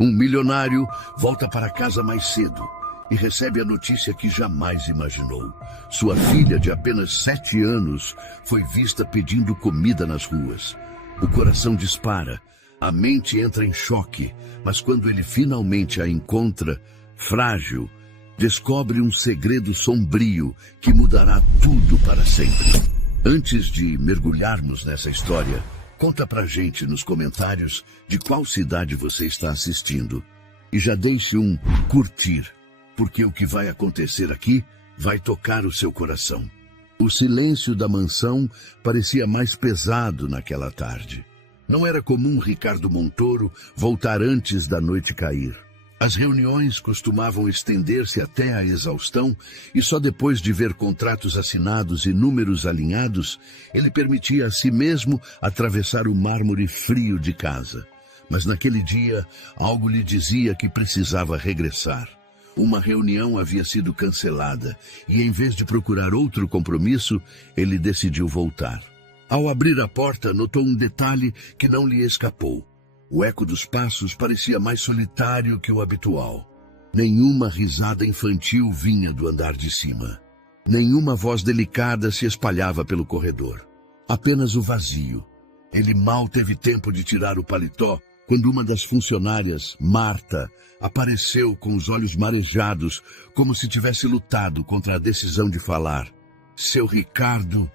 Um milionário volta para casa mais cedo e recebe a notícia que jamais imaginou. Sua filha, de apenas 7 anos, foi vista pedindo comida nas ruas. O coração dispara, a mente entra em choque, mas quando ele finalmente a encontra, frágil, descobre um segredo sombrio que mudará tudo para sempre. Antes de mergulharmos nessa história, conta pra gente nos comentários de qual cidade você está assistindo. E já deixe um curtir, porque o que vai acontecer aqui vai tocar o seu coração. O silêncio da mansão parecia mais pesado naquela tarde. Não era comum Ricardo Montoro voltar antes da noite cair. As reuniões costumavam estender-se até a exaustão e só depois de ver contratos assinados e números alinhados, ele permitia a si mesmo atravessar o mármore frio de casa. Mas naquele dia, algo lhe dizia que precisava regressar. Uma reunião havia sido cancelada e, em vez de procurar outro compromisso, ele decidiu voltar. Ao abrir a porta, notou um detalhe que não lhe escapou. O eco dos passos parecia mais solitário que o habitual. Nenhuma risada infantil vinha do andar de cima. Nenhuma voz delicada se espalhava pelo corredor. Apenas o vazio. Ele mal teve tempo de tirar o paletó quando uma das funcionárias, Marta, apareceu com os olhos marejados, como se tivesse lutado contra a decisão de falar. Seu Ricardo...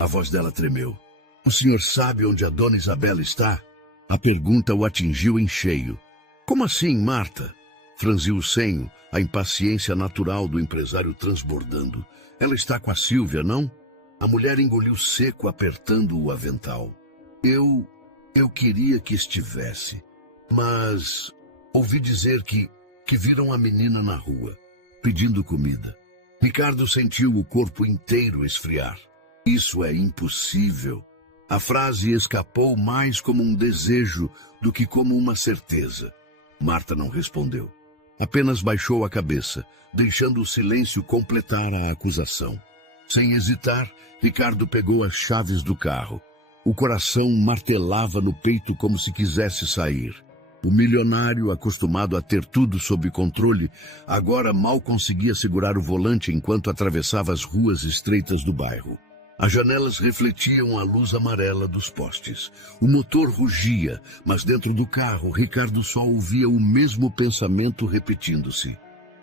A voz dela tremeu. O senhor sabe onde a dona Isabela está? A pergunta o atingiu em cheio. Como assim, Marta? Franziu o senho, a impaciência natural do empresário transbordando. Ela está com a Sílvia, não? A mulher engoliu seco, apertando o avental. Eu queria que estivesse, mas ouvi dizer que viram a menina na rua, pedindo comida. Ricardo sentiu o corpo inteiro esfriar. Isso é impossível. A frase escapou mais como um desejo do que como uma certeza. Marta não respondeu. Apenas baixou a cabeça, deixando o silêncio completar a acusação. Sem hesitar, Ricardo pegou as chaves do carro. O coração martelava no peito como se quisesse sair. O milionário, acostumado a ter tudo sob controle, agora mal conseguia segurar o volante enquanto atravessava as ruas estreitas do bairro. As janelas refletiam a luz amarela dos postes. O motor rugia, mas dentro do carro, Ricardo só ouvia o mesmo pensamento repetindo-se.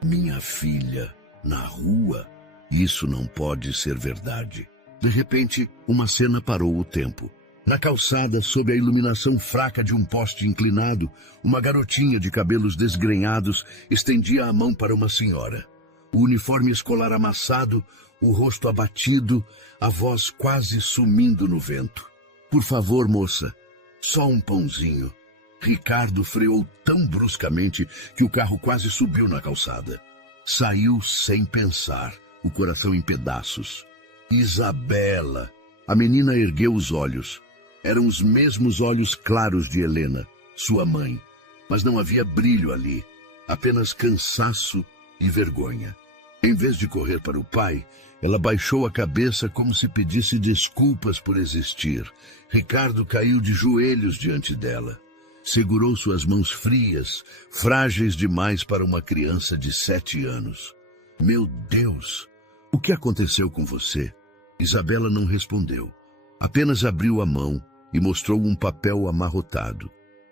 Minha filha, na rua? Isso não pode ser verdade. De repente, uma cena parou o tempo. Na calçada, sob a iluminação fraca de um poste inclinado, uma garotinha de cabelos desgrenhados estendia a mão para uma senhora. O uniforme escolar amassado, o rosto abatido, a voz quase sumindo no vento. Por favor, moça, só um pãozinho. Ricardo freou tão bruscamente que o carro quase subiu na calçada. Saiu sem pensar, o coração em pedaços. Isabela! A menina ergueu os olhos. Eram os mesmos olhos claros de Helena, sua mãe. Mas não havia brilho ali, apenas cansaço e vergonha. Em vez de correr para o pai, ela baixou a cabeça como se pedisse desculpas por existir. Ricardo caiu de joelhos diante dela. Segurou suas mãos frias, frágeis demais para uma criança de 7 anos. Meu Deus! O que aconteceu com você? Isabela não respondeu. Apenas abriu a mão e mostrou um papel amarrotado.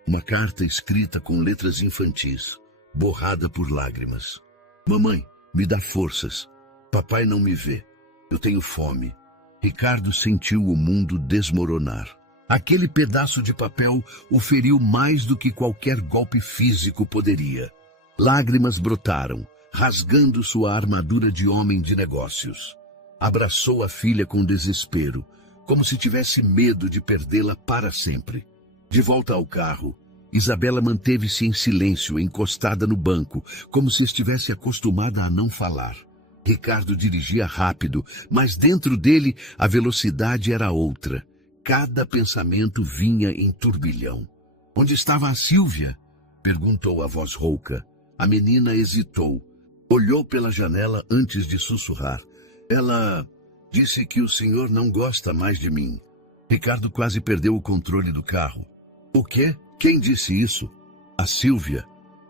Uma carta escrita com letras infantis, borrada por lágrimas. Mamãe, me dá forças. Papai não me vê. Eu tenho fome. Ricardo sentiu o mundo desmoronar. Aquele pedaço de papel o feriu mais do que qualquer golpe físico poderia. Lágrimas brotaram, rasgando sua armadura de homem de negócios. Abraçou a filha com desespero, como se tivesse medo de perdê-la para sempre. De volta ao carro, Isabela manteve-se em silêncio, encostada no banco, como se estivesse acostumada a não falar. Ricardo dirigia rápido, mas dentro dele a velocidade era outra. Cada pensamento vinha em turbilhão. Onde estava a Sílvia? Perguntou a voz rouca. A menina hesitou. Olhou pela janela antes de sussurrar. Ela disse que o senhor não gosta mais de mim. Ricardo quase perdeu o controle do carro. O quê? Quem disse isso? A Sílvia.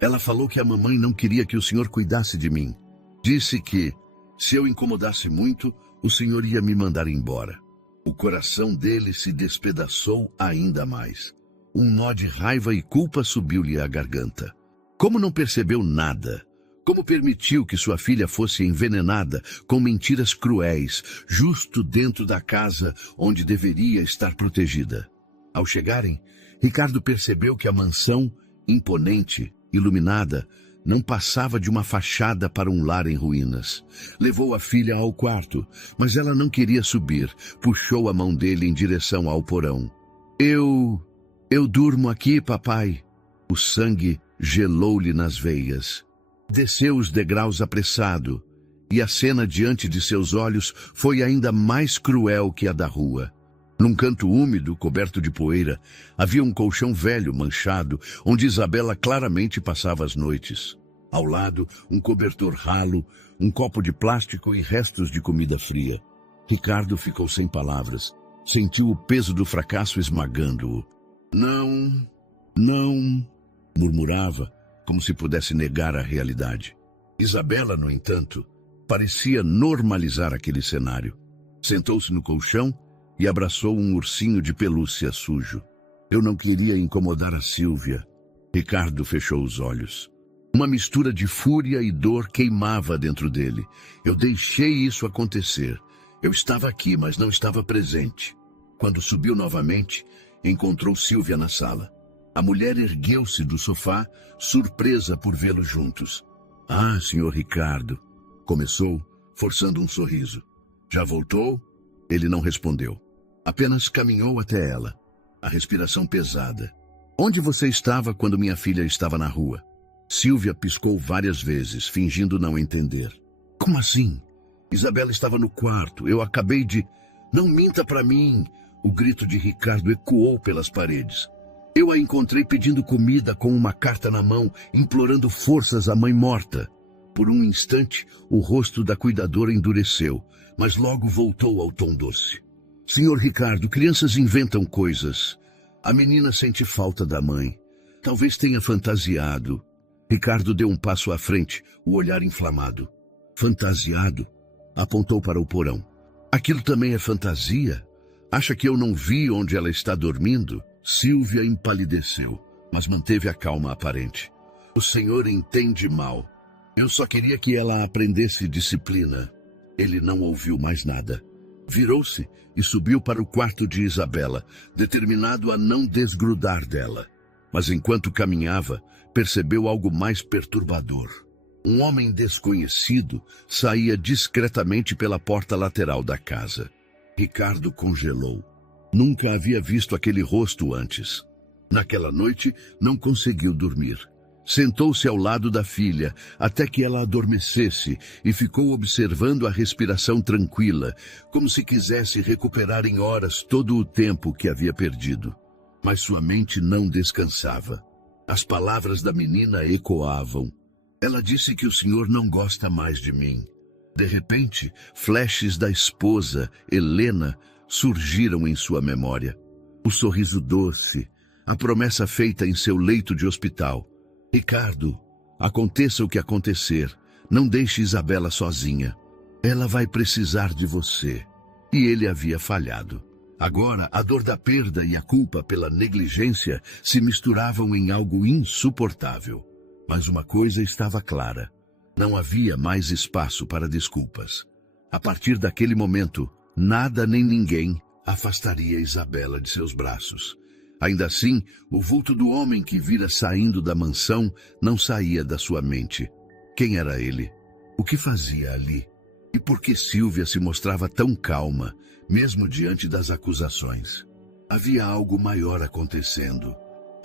Ela falou que a mamãe não queria que o senhor cuidasse de mim. Disse que, se eu incomodasse muito, o senhor ia me mandar embora. O coração dele se despedaçou ainda mais. Um nó de raiva e culpa subiu-lhe à garganta. Como não percebeu nada? Como permitiu que sua filha fosse envenenada com mentiras cruéis, justo dentro da casa onde deveria estar protegida? Ao chegarem, Ricardo percebeu que a mansão, imponente, iluminada, não passava de uma fachada para um lar em ruínas. Levou a filha ao quarto, mas ela não queria subir. Puxou a mão dele em direção ao porão. Eu durmo aqui, papai. O sangue gelou-lhe nas veias. Desceu os degraus apressado, e a cena diante de seus olhos foi ainda mais cruel que a da rua. Num canto úmido, coberto de poeira, havia um colchão velho, manchado, onde Isabela claramente passava as noites. Ao lado, um cobertor ralo, um copo de plástico e restos de comida fria. Ricardo ficou sem palavras. Sentiu o peso do fracasso esmagando-o. Não, murmurava, como se pudesse negar a realidade. Isabela, no entanto, parecia normalizar aquele cenário. Sentou-se no colchão e abraçou um ursinho de pelúcia sujo. Eu não queria incomodar a Sílvia. Ricardo fechou os olhos. Uma mistura de fúria e dor queimava dentro dele. Eu deixei isso acontecer. Eu estava aqui, mas não estava presente. Quando subiu novamente, encontrou Sílvia na sala. A mulher ergueu-se do sofá, surpresa por vê-los juntos. Ah, senhor Ricardo, começou, forçando um sorriso. Já voltou? Ele não respondeu. Apenas caminhou até ela, a respiração pesada. Onde você estava quando minha filha estava na rua? Sílvia piscou várias vezes, fingindo não entender. Como assim? Isabela estava no quarto. Eu acabei de... Não minta para mim! O grito de Ricardo ecoou pelas paredes. Eu a encontrei pedindo comida com uma carta na mão, implorando forças à mãe morta. Por um instante, o rosto da cuidadora endureceu, mas logo voltou ao tom doce. Senhor Ricardo, crianças inventam coisas. A menina sente falta da mãe. Talvez tenha fantasiado. Ricardo deu um passo à frente, o olhar inflamado. Fantasiado? Apontou para o porão. Aquilo também é fantasia? Acha que eu não vi onde ela está dormindo? Sílvia empalideceu, mas manteve a calma aparente. O senhor entende mal. Eu só queria que ela aprendesse disciplina. Ele não ouviu mais nada. Virou-se e subiu para o quarto de Isabela, determinado a não desgrudar dela. Mas enquanto caminhava, percebeu algo mais perturbador. Um homem desconhecido saía discretamente pela porta lateral da casa. Ricardo congelou. Nunca havia visto aquele rosto antes. Naquela noite, não conseguiu dormir. Sentou-se ao lado da filha, até que ela adormecesse, e ficou observando a respiração tranquila, como se quisesse recuperar em horas todo o tempo que havia perdido. Mas sua mente não descansava. As palavras da menina ecoavam. Ela disse que o senhor não gosta mais de mim. De repente, flashes da esposa, Helena, surgiram em sua memória. O sorriso doce, a promessa feita em seu leito de hospital. Ricardo, aconteça o que acontecer, não deixe Isabela sozinha. Ela vai precisar de você. E ele havia falhado. Agora, a dor da perda e a culpa pela negligência se misturavam em algo insuportável. Mas uma coisa estava clara. Não havia mais espaço para desculpas. A partir daquele momento, nada nem ninguém afastaria Isabela de seus braços. Ainda assim, o vulto do homem que vira saindo da mansão não saía da sua mente. Quem era ele? O que fazia ali? E por que Sílvia se mostrava tão calma, mesmo diante das acusações? Havia algo maior acontecendo,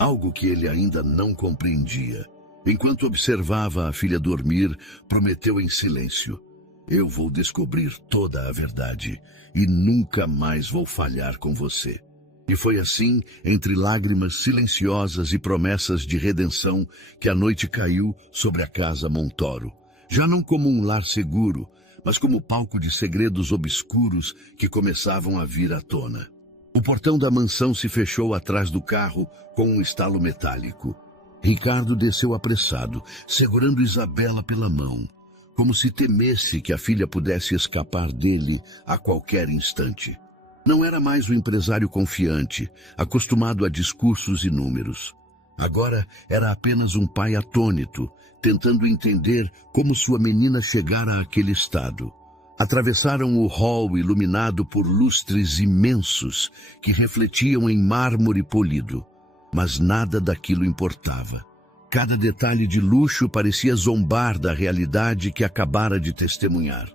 algo que ele ainda não compreendia. Enquanto observava a filha dormir, prometeu em silêncio: eu vou descobrir toda a verdade e nunca mais vou falhar com você. E foi assim, entre lágrimas silenciosas e promessas de redenção, que a noite caiu sobre a casa Montoro. Já não como um lar seguro, mas como palco de segredos obscuros que começavam a vir à tona. O portão da mansão se fechou atrás do carro com um estalo metálico. Ricardo desceu apressado, segurando Isabela pela mão, como se temesse que a filha pudesse escapar dele a qualquer instante. Não era mais o empresário confiante, acostumado a discursos e números. Agora era apenas um pai atônito, tentando entender como sua menina chegara àquele estado. Atravessaram o hall iluminado por lustres imensos que refletiam em mármore polido. Mas nada daquilo importava. Cada detalhe de luxo parecia zombar da realidade que acabara de testemunhar.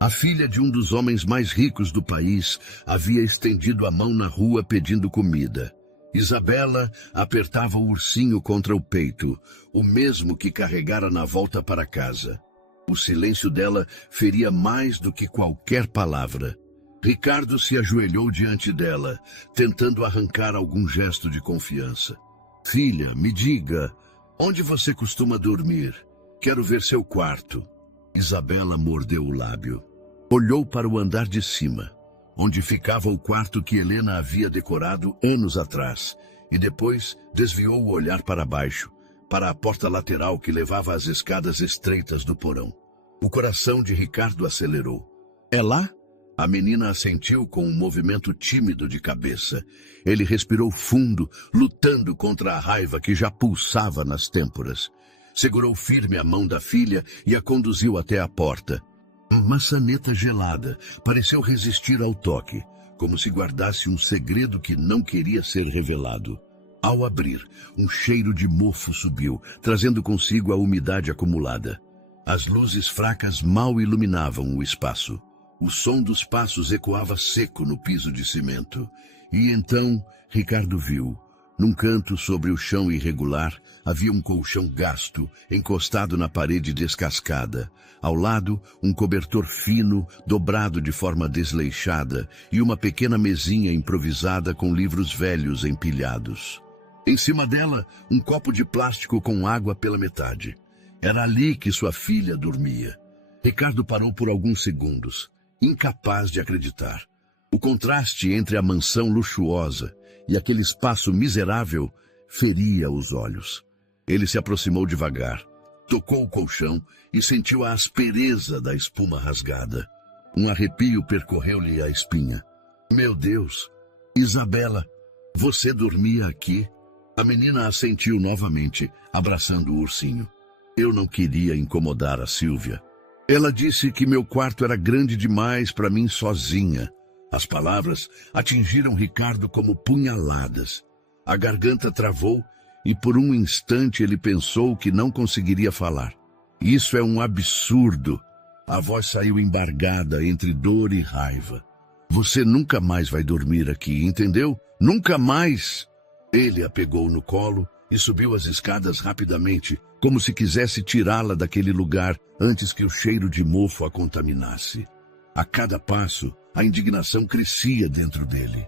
A filha de um dos homens mais ricos do país havia estendido a mão na rua pedindo comida. Isabela apertava o ursinho contra o peito, o mesmo que carregara na volta para casa. O silêncio dela feria mais do que qualquer palavra. Ricardo se ajoelhou diante dela, tentando arrancar algum gesto de confiança. Filha, me diga, onde você costuma dormir? Quero ver seu quarto. Isabela mordeu o lábio. Olhou para o andar de cima, onde ficava o quarto que Helena havia decorado anos atrás, e depois desviou o olhar para baixo, para a porta lateral que levava às escadas estreitas do porão. O coração de Ricardo acelerou. É lá? A menina assentiu com um movimento tímido de cabeça. Ele respirou fundo, lutando contra a raiva que já pulsava nas têmporas. Segurou firme a mão da filha e a conduziu até a porta. Maçaneta gelada pareceu resistir ao toque, como se guardasse um segredo que não queria ser revelado. Ao abrir, um cheiro de mofo subiu, trazendo consigo a umidade acumulada. As luzes fracas mal iluminavam o espaço. O som dos passos ecoava seco no piso de cimento. E então, Ricardo viu. Num canto sobre o chão irregular, havia um colchão gasto, encostado na parede descascada. Ao lado, um cobertor fino, dobrado de forma desleixada, e uma pequena mesinha improvisada com livros velhos empilhados. Em cima dela, um copo de plástico com água pela metade. Era ali que sua filha dormia. Ricardo parou por alguns segundos, incapaz de acreditar. O contraste entre a mansão luxuosa e aquele espaço miserável feria os olhos. Ele se aproximou devagar, tocou o colchão e sentiu a aspereza da espuma rasgada. Um arrepio percorreu-lhe a espinha. Meu Deus! Isabela, você dormia aqui? A menina assentiu novamente, abraçando o ursinho. Eu não queria incomodar a Sílvia. Ela disse que meu quarto era grande demais para mim sozinha. As palavras atingiram Ricardo como punhaladas. A garganta travou e por um instante ele pensou que não conseguiria falar. Isso é um absurdo. A voz saiu embargada entre dor e raiva. Você nunca mais vai dormir aqui, entendeu? Nunca mais! Ele a pegou no colo e subiu as escadas rapidamente, como se quisesse tirá-la daquele lugar antes que o cheiro de mofo a contaminasse. A cada passo, a indignação crescia dentro dele.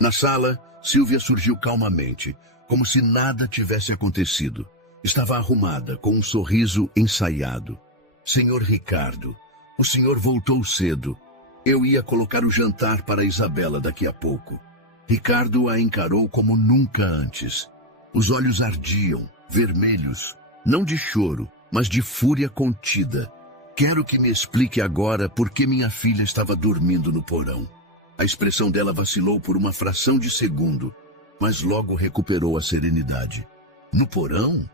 Na sala, Sílvia surgiu calmamente, como se nada tivesse acontecido. Estava arrumada, com um sorriso ensaiado. Senhor Ricardo, o senhor voltou cedo. Eu ia colocar o jantar para Isabela daqui a pouco. Ricardo a encarou como nunca antes. Os olhos ardiam, vermelhos, não de choro, mas de fúria contida. Quero que me explique agora por que minha filha estava dormindo no porão. A expressão dela vacilou por uma fração de segundo, mas logo recuperou a serenidade. No porão?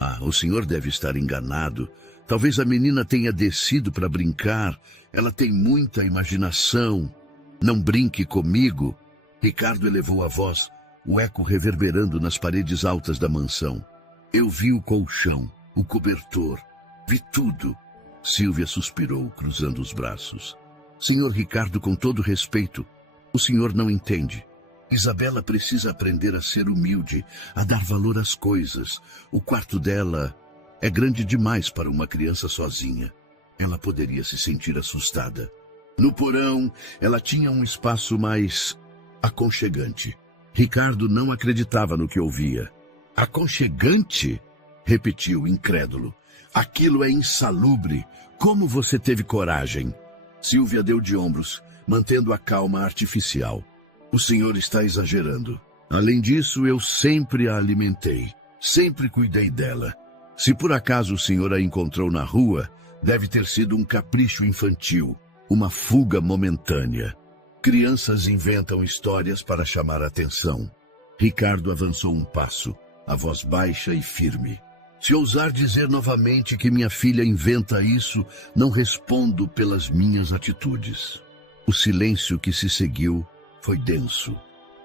Ah, o senhor deve estar enganado. Talvez a menina tenha descido para brincar. Ela tem muita imaginação. Não brinque comigo. Ricardo elevou a voz, o eco reverberando nas paredes altas da mansão. Eu vi o colchão, o cobertor, vi tudo. Sílvia suspirou, cruzando os braços. Senhor Ricardo, com todo respeito, o senhor não entende. Isabela precisa aprender a ser humilde, a dar valor às coisas. O quarto dela é grande demais para uma criança sozinha. Ela poderia se sentir assustada. No porão, ela tinha um espaço mais aconchegante. Ricardo não acreditava no que ouvia. Aconchegante? Repetiu, incrédulo. Aquilo é insalubre. Como você teve coragem? Sílvia deu de ombros, mantendo a calma artificial. O senhor está exagerando. Além disso, eu sempre a alimentei. Sempre cuidei dela. Se por acaso o senhor a encontrou na rua, deve ter sido um capricho infantil, uma fuga momentânea. Crianças inventam histórias para chamar a atenção. Ricardo avançou um passo, a voz baixa e firme. Se ousar dizer novamente que minha filha inventa isso, não respondo pelas minhas atitudes. O silêncio que se seguiu foi denso.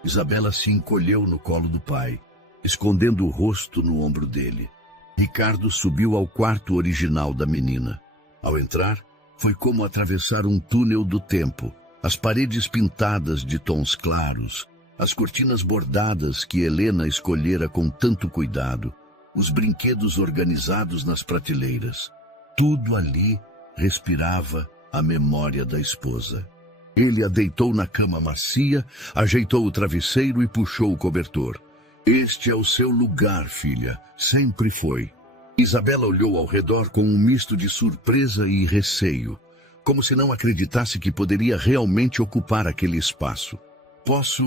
Isabela se encolheu no colo do pai, escondendo o rosto no ombro dele. Ricardo subiu ao quarto original da menina. Ao entrar, foi como atravessar um túnel do tempo. As paredes pintadas de tons claros, as cortinas bordadas que Helena escolhera com tanto cuidado, os brinquedos organizados nas prateleiras. Tudo ali respirava a memória da esposa. Ele a deitou na cama macia, ajeitou o travesseiro e puxou o cobertor. Este é o seu lugar, filha. Sempre foi. Isabela olhou ao redor com um misto de surpresa e receio, como se não acreditasse que poderia realmente ocupar aquele espaço. Posso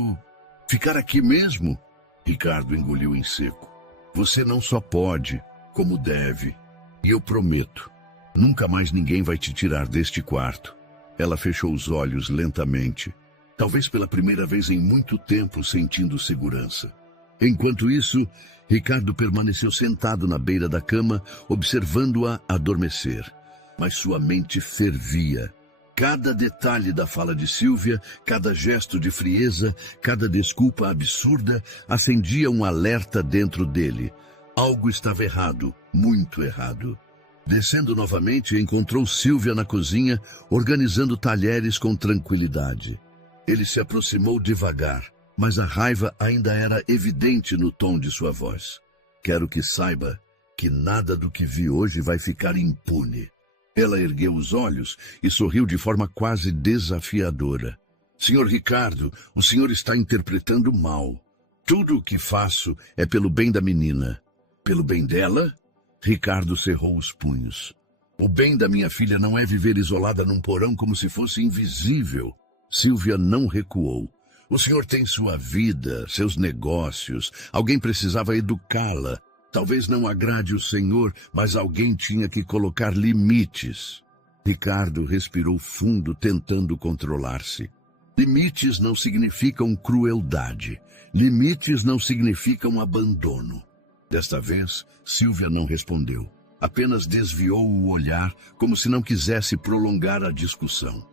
ficar aqui mesmo? Ricardo engoliu em seco. Você não só pode, como deve. E eu prometo, nunca mais ninguém vai te tirar deste quarto. Ela fechou os olhos lentamente, talvez pela primeira vez em muito tempo sentindo segurança. Enquanto isso, Ricardo permaneceu sentado na beira da cama, observando-a adormecer. Mas sua mente fervia. Cada detalhe da fala de Sílvia, cada gesto de frieza, cada desculpa absurda, acendia um alerta dentro dele. Algo estava errado, muito errado. Descendo novamente, encontrou Sílvia na cozinha, organizando talheres com tranquilidade. Ele se aproximou devagar, mas a raiva ainda era evidente no tom de sua voz. Quero que saiba que nada do que vi hoje vai ficar impune. Ela ergueu os olhos e sorriu de forma quase desafiadora. Senhor Ricardo, o senhor está interpretando mal. Tudo o que faço é pelo bem da menina. Pelo bem dela? Ricardo cerrou os punhos. O bem da minha filha não é viver isolada num porão como se fosse invisível. Sílvia não recuou. O senhor tem sua vida, seus negócios. Alguém precisava educá-la. Talvez não agrade o senhor, mas alguém tinha que colocar limites. Ricardo respirou fundo, tentando controlar-se. Limites não significam crueldade. Limites não significam abandono. Desta vez, Sílvia não respondeu. Apenas desviou o olhar, como se não quisesse prolongar a discussão.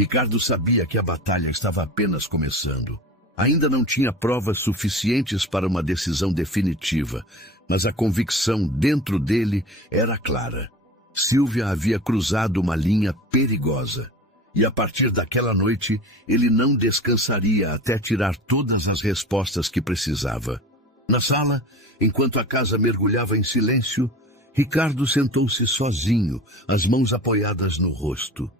Ricardo sabia que a batalha estava apenas começando. Ainda não tinha provas suficientes para uma decisão definitiva, mas a convicção dentro dele era clara. Sílvia havia cruzado uma linha perigosa. E a partir daquela noite, ele não descansaria até tirar todas as respostas que precisava. Na sala, enquanto a casa mergulhava em silêncio, Ricardo sentou-se sozinho, as mãos apoiadas no rosto.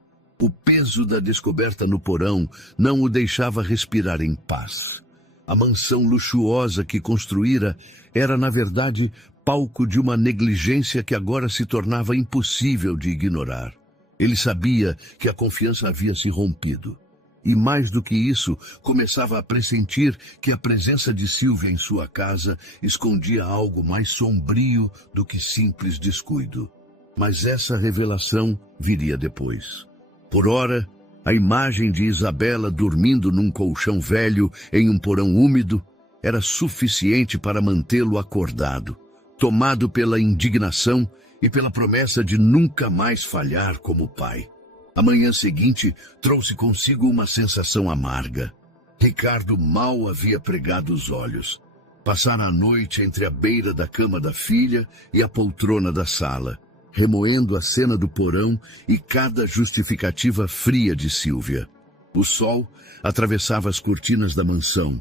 O peso da descoberta no porão não o deixava respirar em paz. A mansão luxuosa que construíra era, na verdade, palco de uma negligência que agora se tornava impossível de ignorar. Ele sabia que a confiança havia se rompido. E mais do que isso, começava a pressentir que a presença de Sílvia em sua casa escondia algo mais sombrio do que simples descuido. Mas essa revelação viria depois. Por ora, a imagem de Isabela dormindo num colchão velho em um porão úmido era suficiente para mantê-lo acordado, tomado pela indignação e pela promessa de nunca mais falhar como pai. A manhã seguinte trouxe consigo uma sensação amarga. Ricardo mal havia pregado os olhos. Passara a noite entre a beira da cama da filha e a poltrona da sala, remoendo a cena do porão e cada justificativa fria de Sílvia. O sol atravessava as cortinas da mansão,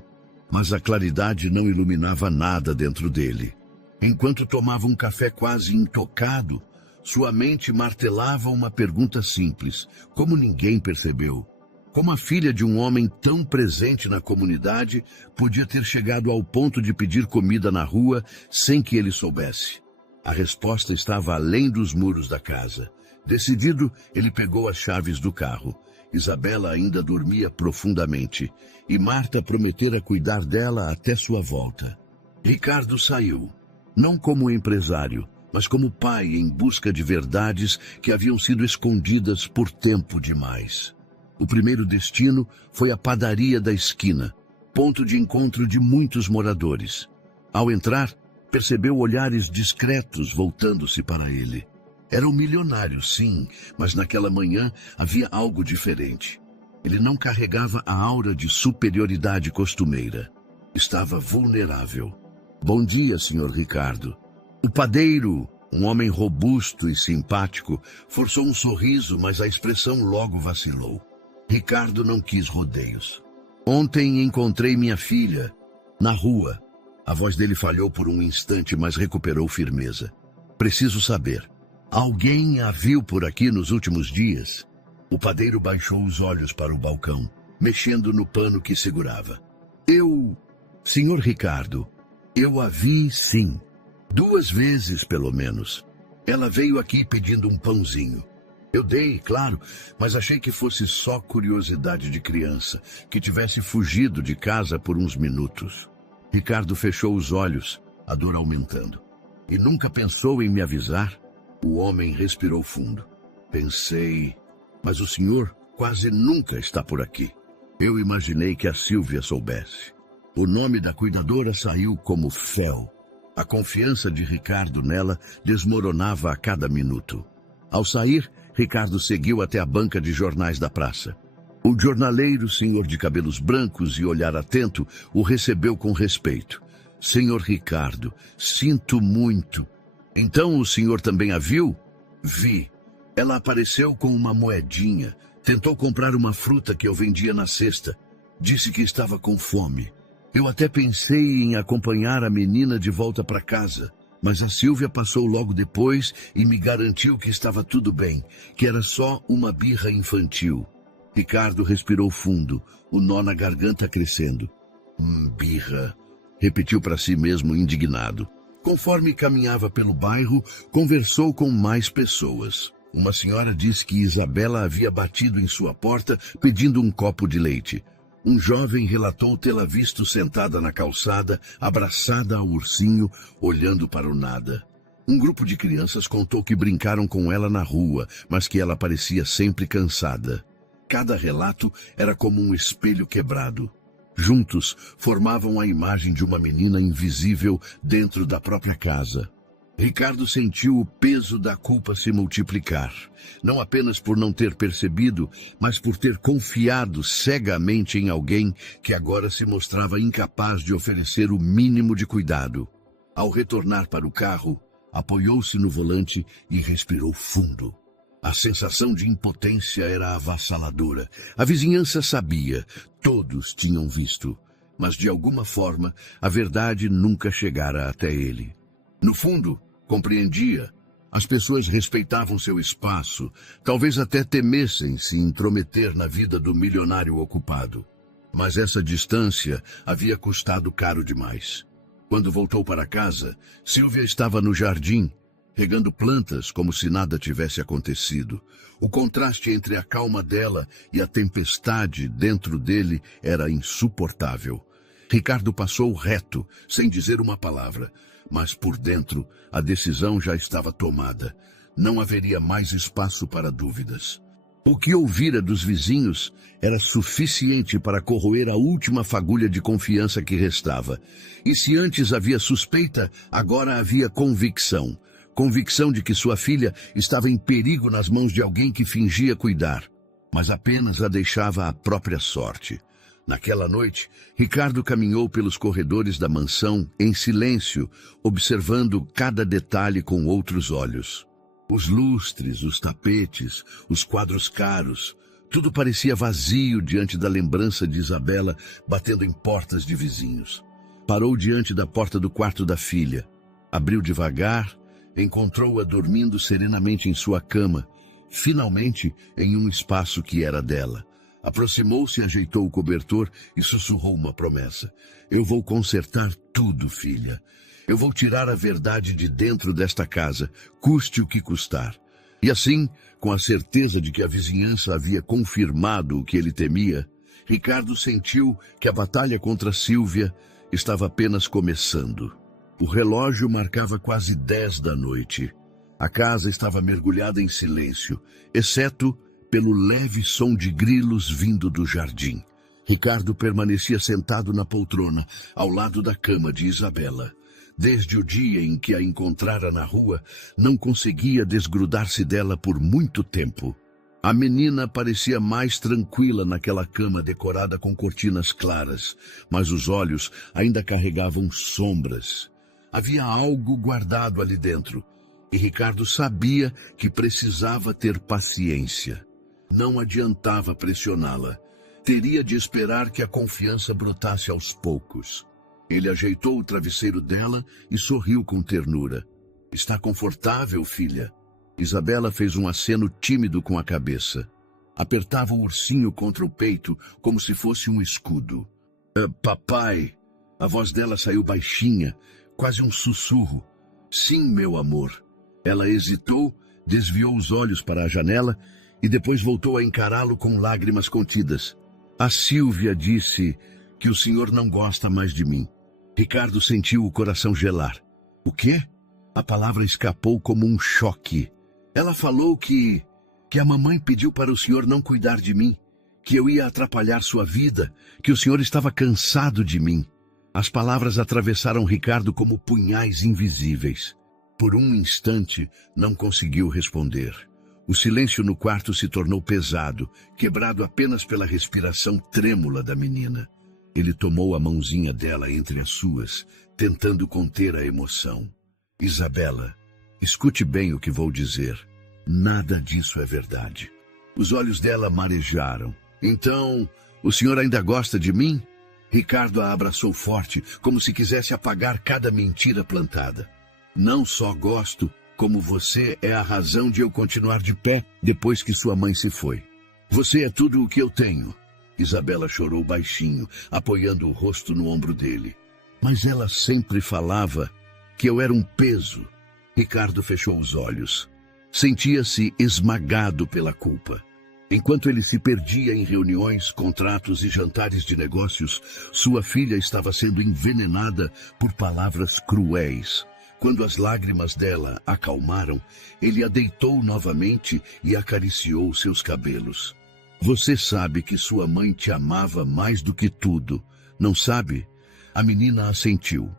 mas a claridade não iluminava nada dentro dele. Enquanto tomava um café quase intocado, sua mente martelava uma pergunta simples, como ninguém percebeu. Como a filha de um homem tão presente na comunidade podia ter chegado ao ponto de pedir comida na rua sem que ele soubesse? A resposta estava além dos muros da casa. Decidido, ele pegou as chaves do carro. Isabela ainda dormia profundamente, e Marta prometera cuidar dela até sua volta. Ricardo saiu. Não como empresário, mas como pai em busca de verdades que haviam sido escondidas por tempo demais. O primeiro destino foi a padaria da esquina, ponto de encontro de muitos moradores. Ao entrar, percebeu olhares discretos voltando-se para ele. Era um milionário, sim, mas naquela manhã havia algo diferente. Ele não carregava a aura de superioridade costumeira. Estava vulnerável. Bom dia, Sr. Ricardo. O padeiro, um homem robusto e simpático, forçou um sorriso, mas a expressão logo vacilou. Ricardo não quis rodeios. Ontem encontrei minha filha na rua. A voz dele falhou por um instante, mas recuperou firmeza. Preciso saber. Alguém a viu por aqui nos últimos dias? O padeiro baixou os olhos para o balcão, mexendo no pano que segurava. Senhor Ricardo, eu a vi sim. 2 vezes, pelo menos. Ela veio aqui pedindo um pãozinho. Eu dei, claro, mas achei que fosse só curiosidade de criança, que tivesse fugido de casa por uns minutos. Ricardo fechou os olhos, a dor aumentando. E nunca pensou em me avisar? O homem respirou fundo. Pensei, mas o senhor quase nunca está por aqui. Eu imaginei que a Sílvia soubesse. O nome da cuidadora saiu como fel. A confiança de Ricardo nela desmoronava a cada minuto. Ao sair, Ricardo seguiu até a banca de jornais da praça. O jornaleiro, senhor de cabelos brancos e olhar atento, o recebeu com respeito. Senhor Ricardo, sinto muito. Então o senhor também a viu? Vi. Ela apareceu com uma moedinha. Tentou comprar uma fruta que eu vendia na cesta. Disse que estava com fome. Eu até pensei em acompanhar a menina de volta para casa, mas a Sílvia passou logo depois e me garantiu que estava tudo bem, que era só uma birra infantil. Ricardo respirou fundo, o nó na garganta crescendo. Birra, repetiu para si mesmo indignado. Conforme caminhava pelo bairro, conversou com mais pessoas. Uma senhora disse que Isabela havia batido em sua porta pedindo um copo de leite. Um jovem relatou tê-la visto sentada na calçada, abraçada ao ursinho, olhando para o nada. Um grupo de crianças contou que brincaram com ela na rua, mas que ela parecia sempre cansada. Cada relato era como um espelho quebrado. Juntos, formavam a imagem de uma menina invisível dentro da própria casa. Ricardo sentiu o peso da culpa se multiplicar, não apenas por não ter percebido, mas por ter confiado cegamente em alguém que agora se mostrava incapaz de oferecer o mínimo de cuidado. Ao retornar para o carro, apoiou-se no volante e respirou fundo. A sensação de impotência era avassaladora. A vizinhança sabia, todos tinham visto, mas de alguma forma a verdade nunca chegara até ele. No fundo, compreendia. As pessoas respeitavam seu espaço, talvez até temessem se intrometer na vida do milionário ocupado. Mas essa distância havia custado caro demais. Quando voltou para casa, Sílvia estava no jardim, regando plantas como se nada tivesse acontecido. O contraste entre a calma dela e a tempestade dentro dele era insuportável. Ricardo passou reto, sem dizer uma palavra. Mas por dentro, a decisão já estava tomada. Não haveria mais espaço para dúvidas. O que ouvira dos vizinhos era suficiente para corroer a última fagulha de confiança que restava. E se antes havia suspeita, agora havia convicção. Convicção de que sua filha estava em perigo nas mãos de alguém que fingia cuidar, mas apenas a deixava à própria sorte. Naquela noite, Ricardo caminhou pelos corredores da mansão em silêncio, observando cada detalhe com outros olhos. Os lustres, os tapetes, os quadros caros, tudo parecia vazio diante da lembrança de Isabela batendo em portas de vizinhos. Parou diante da porta do quarto da filha. Abriu devagar, encontrou-a dormindo serenamente em sua cama, finalmente em um espaço que era dela. Aproximou-se, ajeitou o cobertor e sussurrou uma promessa. Eu vou consertar tudo, filha. Eu vou tirar a verdade de dentro desta casa, custe o que custar. E assim, com a certeza de que a vizinhança havia confirmado o que ele temia, Ricardo sentiu que a batalha contra Sílvia estava apenas começando. O relógio marcava quase 10 da noite. A casa estava mergulhada em silêncio, exceto pelo leve som de grilos vindo do jardim. Ricardo permanecia sentado na poltrona, ao lado da cama de Isabela. Desde o dia em que a encontrara na rua, não conseguia desgrudar-se dela por muito tempo. A menina parecia mais tranquila naquela cama decorada com cortinas claras, mas os olhos ainda carregavam sombras. Havia algo guardado ali dentro, e Ricardo sabia que precisava ter paciência. Não adiantava pressioná-la. Teria de esperar que a confiança brotasse aos poucos. Ele ajeitou o travesseiro dela e sorriu com ternura. "Está confortável, filha?" Isabela fez um aceno tímido com a cabeça. Apertava o ursinho contra o peito, como se fosse um escudo. Papai!" A voz dela saiu baixinha, quase um sussurro. "Sim, meu amor." Ela hesitou, desviou os olhos para a janela e depois voltou a encará-lo com lágrimas contidas. "A Sílvia disse que o senhor não gosta mais de mim." Ricardo sentiu o coração gelar. "O quê?" A palavra escapou como um choque. "Ela falou que a mamãe pediu para o senhor não cuidar de mim, que eu ia atrapalhar sua vida, que o senhor estava cansado de mim." As palavras atravessaram Ricardo como punhais invisíveis. Por um instante, não conseguiu responder. O silêncio no quarto se tornou pesado, quebrado apenas pela respiração trêmula da menina. Ele tomou a mãozinha dela entre as suas, tentando conter a emoção. "Isabela, escute bem o que vou dizer. Nada disso é verdade." Os olhos dela marejaram. "Então, o senhor ainda gosta de mim?" Ricardo a abraçou forte, como se quisesse apagar cada mentira plantada. "Não só gosto, como você é a razão de eu continuar de pé depois que sua mãe se foi. Você é tudo o que eu tenho." Isabela chorou baixinho, apoiando o rosto no ombro dele. "Mas ela sempre falava que eu era um peso." Ricardo fechou os olhos. Sentia-se esmagado pela culpa. Enquanto ele se perdia em reuniões, contratos e jantares de negócios, sua filha estava sendo envenenada por palavras cruéis. Quando as lágrimas dela acalmaram, ele a deitou novamente e acariciou seus cabelos. "Você sabe que sua mãe te amava mais do que tudo, não sabe?" A menina assentiu.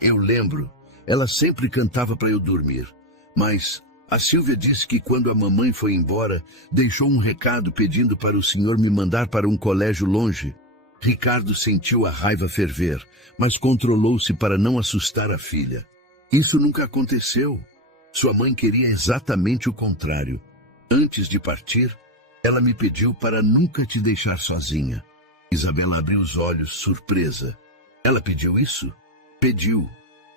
Eu lembro. Ela sempre cantava para eu dormir. Mas a Sílvia disse que quando a mamãe foi embora, deixou um recado pedindo para o senhor me mandar para um colégio longe." Ricardo sentiu a raiva ferver, mas controlou-se para não assustar a filha. "Isso nunca aconteceu. Sua mãe queria exatamente o contrário. Antes de partir, ela me pediu para nunca te deixar sozinha." Isabela abriu os olhos, surpresa. "Ela pediu isso?" "Pediu."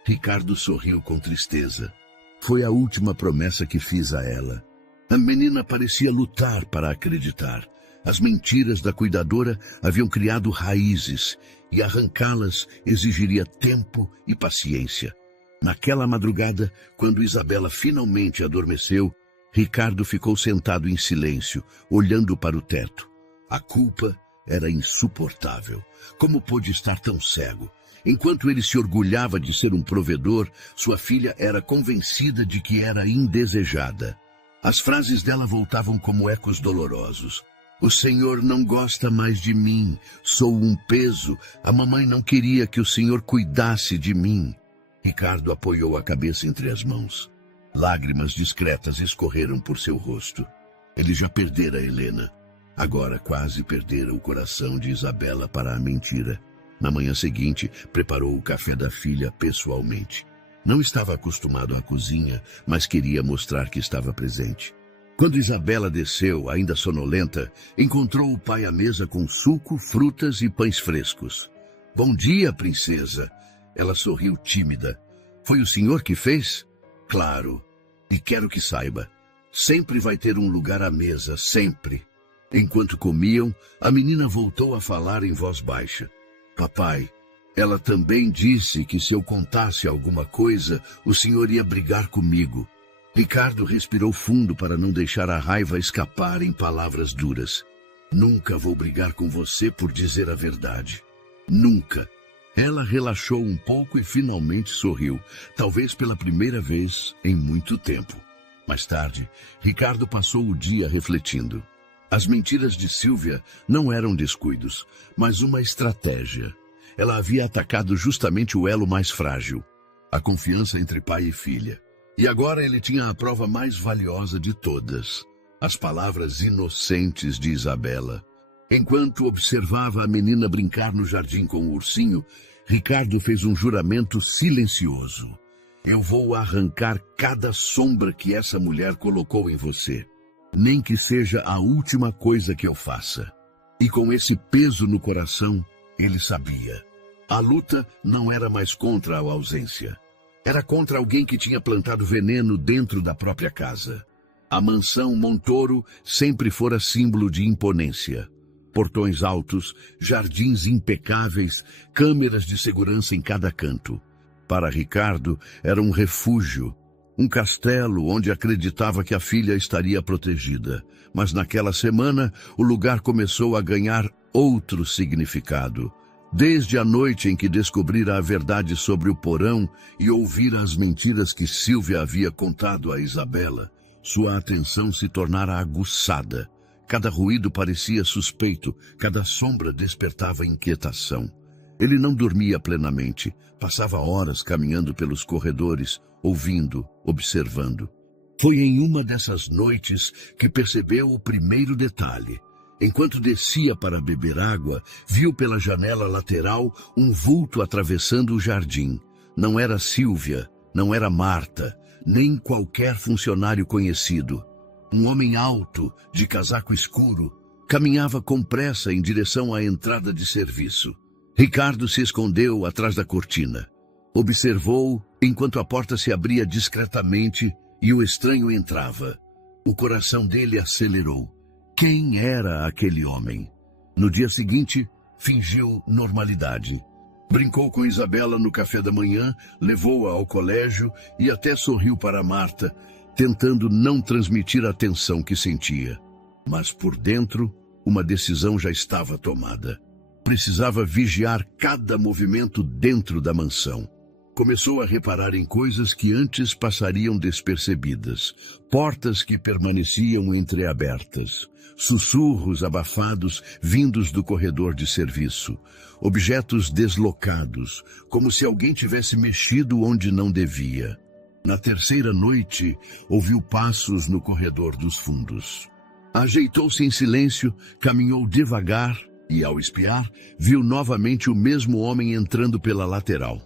Ricardo sorriu com tristeza. "Foi a última promessa que fiz a ela." A menina parecia lutar para acreditar. As mentiras da cuidadora haviam criado raízes, e arrancá-las exigiria tempo e paciência. Naquela madrugada, quando Isabela finalmente adormeceu, Ricardo ficou sentado em silêncio, olhando para o teto. A culpa era insuportável. Como pôde estar tão cego? Enquanto ele se orgulhava de ser um provedor, sua filha era convencida de que era indesejada. As frases dela voltavam como ecos dolorosos. "O senhor não gosta mais de mim. Sou um peso. A mamãe não queria que o senhor cuidasse de mim." Ricardo apoiou a cabeça entre as mãos. Lágrimas discretas escorreram por seu rosto. Ele já perdera Helena. Agora quase perdera o coração de Isabela para a mentira. Na manhã seguinte, preparou o café da filha pessoalmente. Não estava acostumado à cozinha, mas queria mostrar que estava presente. Quando Isabela desceu, ainda sonolenta, encontrou o pai à mesa com suco, frutas e pães frescos. "Bom dia, princesa." Ela sorriu tímida. "Foi o senhor que fez?" "Claro. E quero que saiba, sempre vai ter um lugar à mesa, sempre." Enquanto comiam, a menina voltou a falar em voz baixa. "Papai, ela também disse que se eu contasse alguma coisa, o senhor ia brigar comigo." Ricardo respirou fundo para não deixar a raiva escapar em palavras duras. "Nunca vou brigar com você por dizer a verdade. Nunca." Ela relaxou um pouco e finalmente sorriu, talvez pela primeira vez em muito tempo. Mais tarde, Ricardo passou o dia refletindo. As mentiras de Sílvia não eram descuidos, mas uma estratégia. Ela havia atacado justamente o elo mais frágil, a confiança entre pai e filha. E agora ele tinha a prova mais valiosa de todas, as palavras inocentes de Isabela. Enquanto observava a menina brincar no jardim com o ursinho, Ricardo fez um juramento silencioso. Eu vou arrancar cada sombra que essa mulher colocou em você, nem que seja a última coisa que eu faça. E com esse peso no coração, ele sabia. A luta não era mais contra a ausência. Era contra alguém que tinha plantado veneno dentro da própria casa. A mansão Montoro sempre fora símbolo de imponência. Portões altos, jardins impecáveis, câmeras de segurança em cada canto. Para Ricardo, era um refúgio, um castelo onde acreditava que a filha estaria protegida. Mas naquela semana, o lugar começou a ganhar outro significado. Desde a noite em que descobrira a verdade sobre o porão e ouvira as mentiras que Sílvia havia contado a Isabela, sua atenção se tornara aguçada. Cada ruído parecia suspeito, cada sombra despertava inquietação. Ele não dormia plenamente, passava horas caminhando pelos corredores, ouvindo, observando. Foi em uma dessas noites que percebeu o primeiro detalhe. Enquanto descia para beber água, viu pela janela lateral um vulto atravessando o jardim. Não era Sílvia, não era Marta, nem qualquer funcionário conhecido. Um homem alto, de casaco escuro, caminhava com pressa em direção à entrada de serviço. Ricardo se escondeu atrás da cortina. Observou enquanto a porta se abria discretamente e o estranho entrava. O coração dele acelerou. Quem era aquele homem? No dia seguinte, fingiu normalidade. Brincou com Isabela no café da manhã, levou-a ao colégio e até sorriu para Marta, tentando não transmitir a tensão que sentia. Mas por dentro, uma decisão já estava tomada. Precisava vigiar cada movimento dentro da mansão. Começou a reparar em coisas que antes passariam despercebidas. Portas que permaneciam entreabertas. Sussurros abafados vindos do corredor de serviço. Objetos deslocados, como se alguém tivesse mexido onde não devia. Na terceira noite, ouviu passos no corredor dos fundos. Ajeitou-se em silêncio, caminhou devagar e, ao espiar, viu novamente o mesmo homem entrando pela lateral.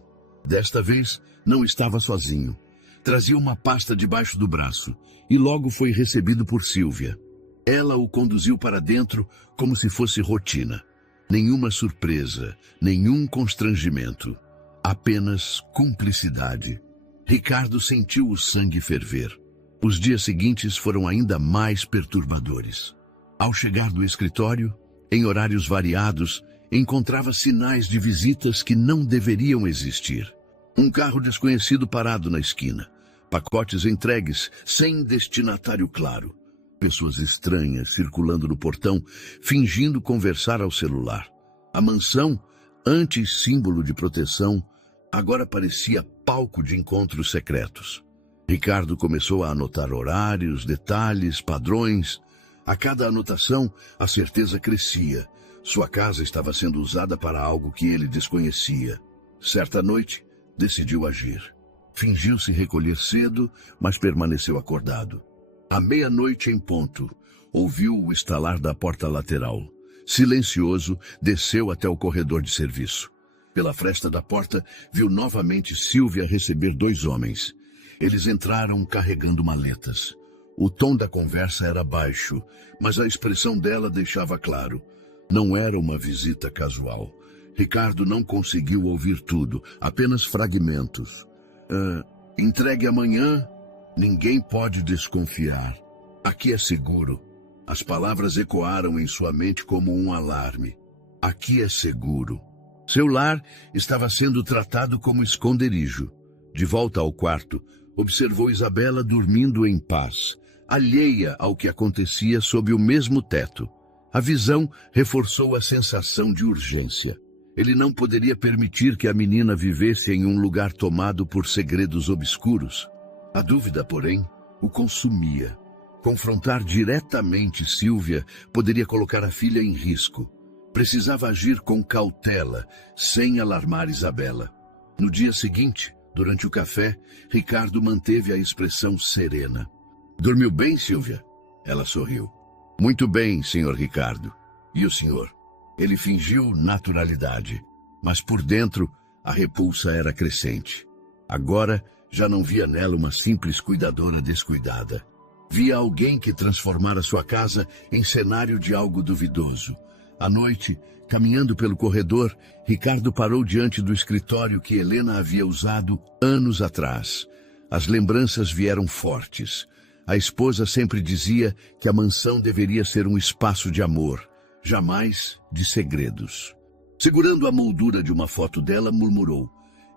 Desta vez, não estava sozinho. Trazia uma pasta debaixo do braço e logo foi recebido por Sílvia. Ela o conduziu para dentro como se fosse rotina. Nenhuma surpresa, nenhum constrangimento. Apenas cumplicidade. Ricardo sentiu o sangue ferver. Os dias seguintes foram ainda mais perturbadores. Ao chegar do escritório, em horários variados, encontrava sinais de visitas que não deveriam existir. Um carro desconhecido parado na esquina. Pacotes entregues, sem destinatário claro. Pessoas estranhas circulando no portão, fingindo conversar ao celular. A mansão, antes símbolo de proteção, agora parecia palco de encontros secretos. Ricardo começou a anotar horários, detalhes, padrões. A cada anotação, a certeza crescia. Sua casa estava sendo usada para algo que ele desconhecia. Certa noite, decidiu agir. Fingiu se recolher cedo, mas permaneceu acordado. À meia-noite em ponto, ouviu o estalar da porta lateral. Silencioso, desceu até o corredor de serviço. Pela fresta da porta, viu novamente Sílvia receber dois homens. Eles entraram carregando maletas. O tom da conversa era baixo, mas a expressão dela deixava claro. Não era uma visita casual. Ricardo não conseguiu ouvir tudo, apenas fragmentos. Entregue amanhã, ninguém pode desconfiar. Aqui é seguro. As palavras ecoaram em sua mente como um alarme. Aqui é seguro. Seu lar estava sendo tratado como esconderijo. De volta ao quarto, observou Isabela dormindo em paz, alheia ao que acontecia sob o mesmo teto. A visão reforçou a sensação de urgência. Ele não poderia permitir que a menina vivesse em um lugar tomado por segredos obscuros. A dúvida, porém, o consumia. Confrontar diretamente Sílvia poderia colocar a filha em risco. Precisava agir com cautela, sem alarmar Isabela. No dia seguinte, durante o café, Ricardo manteve a expressão serena. Dormiu bem, Sílvia? Ela sorriu. Muito bem, senhor Ricardo. E o senhor? Ele fingiu naturalidade, mas por dentro a repulsa era crescente. Agora já não via nela uma simples cuidadora descuidada. Via alguém que transformara sua casa em cenário de algo duvidoso. À noite, caminhando pelo corredor, Ricardo parou diante do escritório que Helena havia usado anos atrás. As lembranças vieram fortes. A esposa sempre dizia que a mansão deveria ser um espaço de amor, jamais de segredos. Segurando a moldura de uma foto dela, murmurou: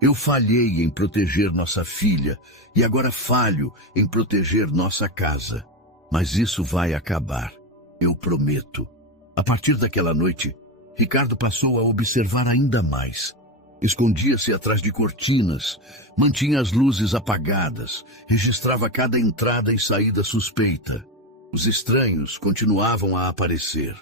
eu falhei em proteger nossa filha e agora falho em proteger nossa casa. Mas isso vai acabar, eu prometo. A partir daquela noite, Ricardo passou a observar ainda mais. Escondia-se atrás de cortinas, mantinha as luzes apagadas, registrava cada entrada e saída suspeita. Os estranhos continuavam a aparecer.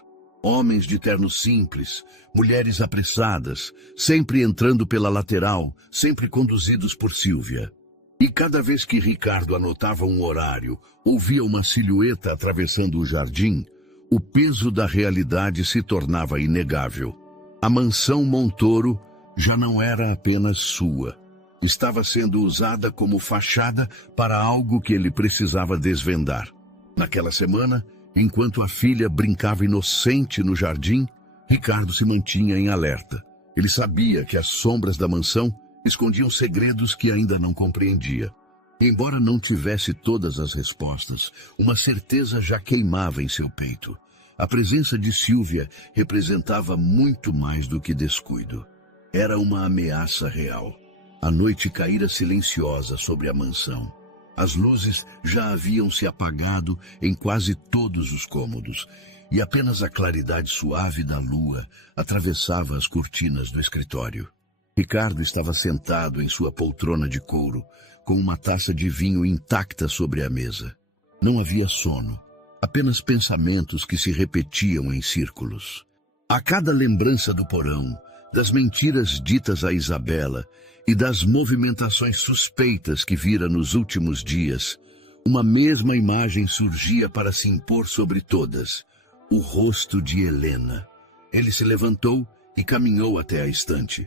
Homens de terno simples, mulheres apressadas, sempre entrando pela lateral, sempre conduzidos por Sílvia. E cada vez que Ricardo anotava um horário, ou via uma silhueta atravessando o jardim, o peso da realidade se tornava inegável. A mansão Montoro já não era apenas sua. Estava sendo usada como fachada para algo que ele precisava desvendar. Naquela semana, enquanto a filha brincava inocente no jardim, Ricardo se mantinha em alerta. Ele sabia que as sombras da mansão escondiam segredos que ainda não compreendia. Embora não tivesse todas as respostas, uma certeza já queimava em seu peito. A presença de Sílvia representava muito mais do que descuido. Era uma ameaça real. A noite caíra silenciosa sobre a mansão. As luzes já haviam se apagado em quase todos os cômodos, e apenas a claridade suave da lua atravessava as cortinas do escritório. Ricardo estava sentado em sua poltrona de couro, com uma taça de vinho intacta sobre a mesa. Não havia sono, apenas pensamentos que se repetiam em círculos. A cada lembrança do porão, das mentiras ditas a Isabela e das movimentações suspeitas que vira nos últimos dias, uma mesma imagem surgia para se impor sobre todas: o rosto de Helena. Ele se levantou e caminhou até a estante.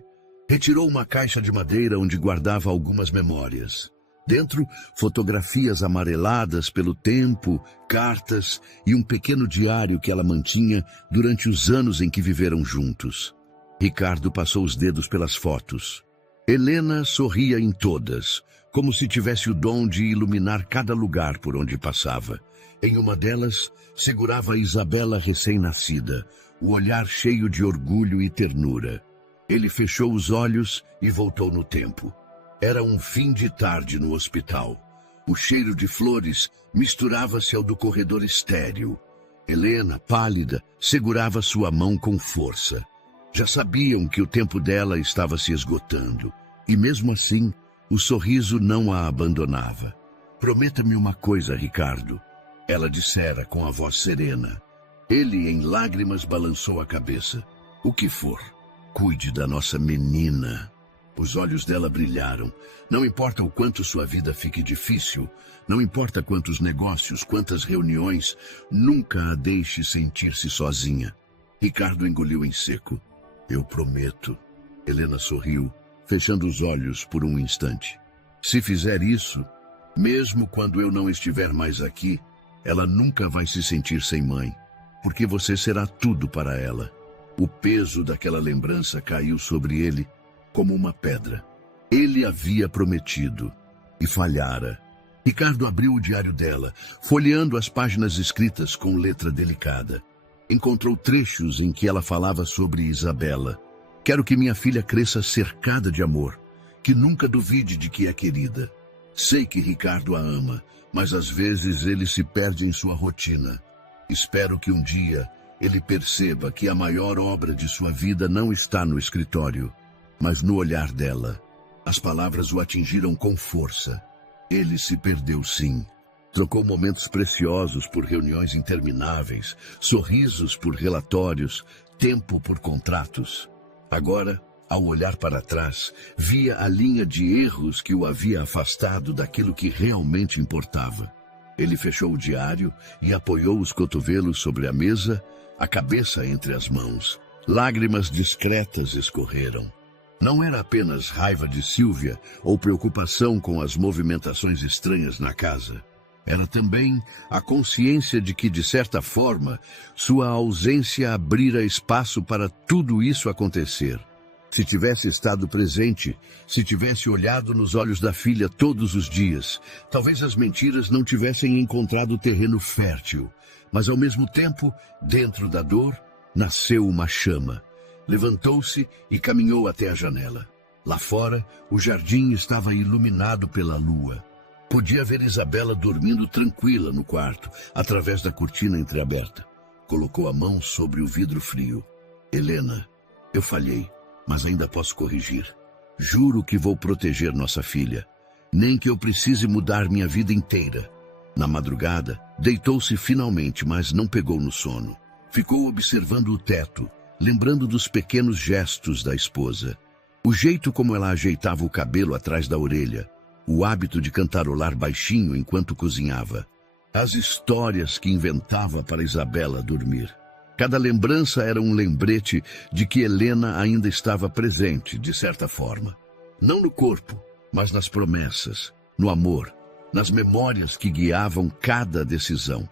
Retirou uma caixa de madeira onde guardava algumas memórias. Dentro, fotografias amareladas pelo tempo, cartas e um pequeno diário que ela mantinha durante os anos em que viveram juntos. Ricardo passou os dedos pelas fotos. Helena sorria em todas, como se tivesse o dom de iluminar cada lugar por onde passava. Em uma delas, segurava a Isabela recém-nascida, o olhar cheio de orgulho e ternura. Ele fechou os olhos e voltou no tempo. Era um fim de tarde no hospital. O cheiro de flores misturava-se ao do corredor estéril. Helena, pálida, segurava sua mão com força. Já sabiam que o tempo dela estava se esgotando, e mesmo assim, o sorriso não a abandonava. Prometa-me uma coisa, Ricardo, ela dissera com a voz serena. Ele, em lágrimas, balançou a cabeça. O que for, cuide da nossa menina. Os olhos dela brilharam. Não importa o quanto sua vida fique difícil, não importa quantos negócios, quantas reuniões, nunca a deixe sentir-se sozinha. Ricardo engoliu em seco. Eu prometo. Helena sorriu, fechando os olhos por um instante. Se fizer isso, mesmo quando eu não estiver mais aqui, ela nunca vai se sentir sem mãe, porque você será tudo para ela. O peso daquela lembrança caiu sobre ele como uma pedra. Ele havia prometido e falhara. Ricardo abriu o diário dela, folheando as páginas escritas com letra delicada. Encontrou trechos em que ela falava sobre Isabela. Quero que minha filha cresça cercada de amor, que nunca duvide de que é querida. Sei que Ricardo a ama, mas às vezes ele se perde em sua rotina. Espero que um dia ele perceba que a maior obra de sua vida não está no escritório, mas no olhar dela. As palavras o atingiram com força. Ele se perdeu, sim. Trocou momentos preciosos por reuniões intermináveis, sorrisos por relatórios, tempo por contratos. Agora, ao olhar para trás, via a linha de erros que o havia afastado daquilo que realmente importava. Ele fechou o diário e apoiou os cotovelos sobre a mesa, a cabeça entre as mãos. Lágrimas discretas escorreram. Não era apenas raiva de Sílvia ou preocupação com as movimentações estranhas na casa. Era também a consciência de que, de certa forma, sua ausência abrira espaço para tudo isso acontecer. Se tivesse estado presente, se tivesse olhado nos olhos da filha todos os dias, talvez as mentiras não tivessem encontrado terreno fértil. Mas, ao mesmo tempo, dentro da dor, nasceu uma chama. Levantou-se e caminhou até a janela. Lá fora, o jardim estava iluminado pela lua. Podia ver Isabela dormindo tranquila no quarto, através da cortina entreaberta. Colocou a mão sobre o vidro frio. Helena, eu falhei, mas ainda posso corrigir. Juro que vou proteger nossa filha, nem que eu precise mudar minha vida inteira. Na madrugada, deitou-se finalmente, mas não pegou no sono. Ficou observando o teto, lembrando dos pequenos gestos da esposa. O jeito como ela ajeitava o cabelo atrás da orelha, o hábito de cantarolar baixinho enquanto cozinhava, as histórias que inventava para Isabela dormir. Cada lembrança era um lembrete de que Helena ainda estava presente, de certa forma. Não no corpo, mas nas promessas, no amor, nas memórias que guiavam cada decisão.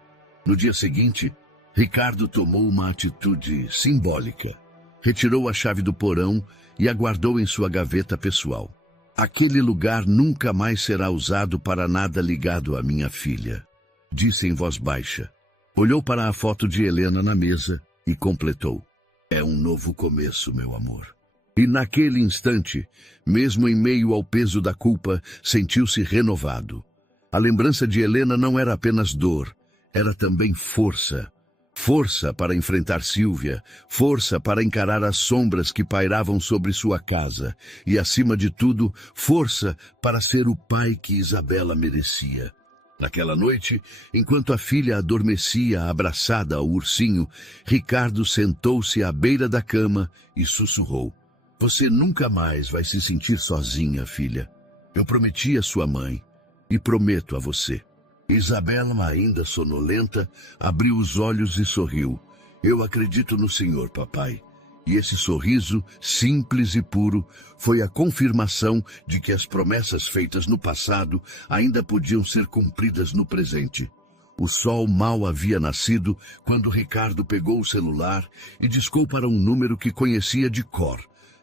No dia seguinte, Ricardo tomou uma atitude simbólica. Retirou a chave do porão e a guardou em sua gaveta pessoal. Aquele lugar nunca mais será usado para nada ligado à minha filha, disse em voz baixa. Olhou para a foto de Helena na mesa e completou. É um novo começo, meu amor. E naquele instante, mesmo em meio ao peso da culpa, sentiu-se renovado. A lembrança de Helena não era apenas dor, era também força. Força para enfrentar Sílvia, força para encarar as sombras que pairavam sobre sua casa e, acima de tudo, força para ser o pai que Isabela merecia. Naquela noite, enquanto a filha adormecia abraçada ao ursinho, Ricardo sentou-se à beira da cama e sussurrou. Você nunca mais vai se sentir sozinha, filha. Eu prometi à sua mãe e prometo a você. Isabela, ainda sonolenta, abriu os olhos e sorriu. Eu acredito no Senhor, papai. E esse sorriso, simples e puro, foi a confirmação de que as promessas feitas no passado ainda podiam ser cumpridas no presente. O sol mal havia nascido quando Ricardo pegou o celular e discou para um número que conhecia de cor,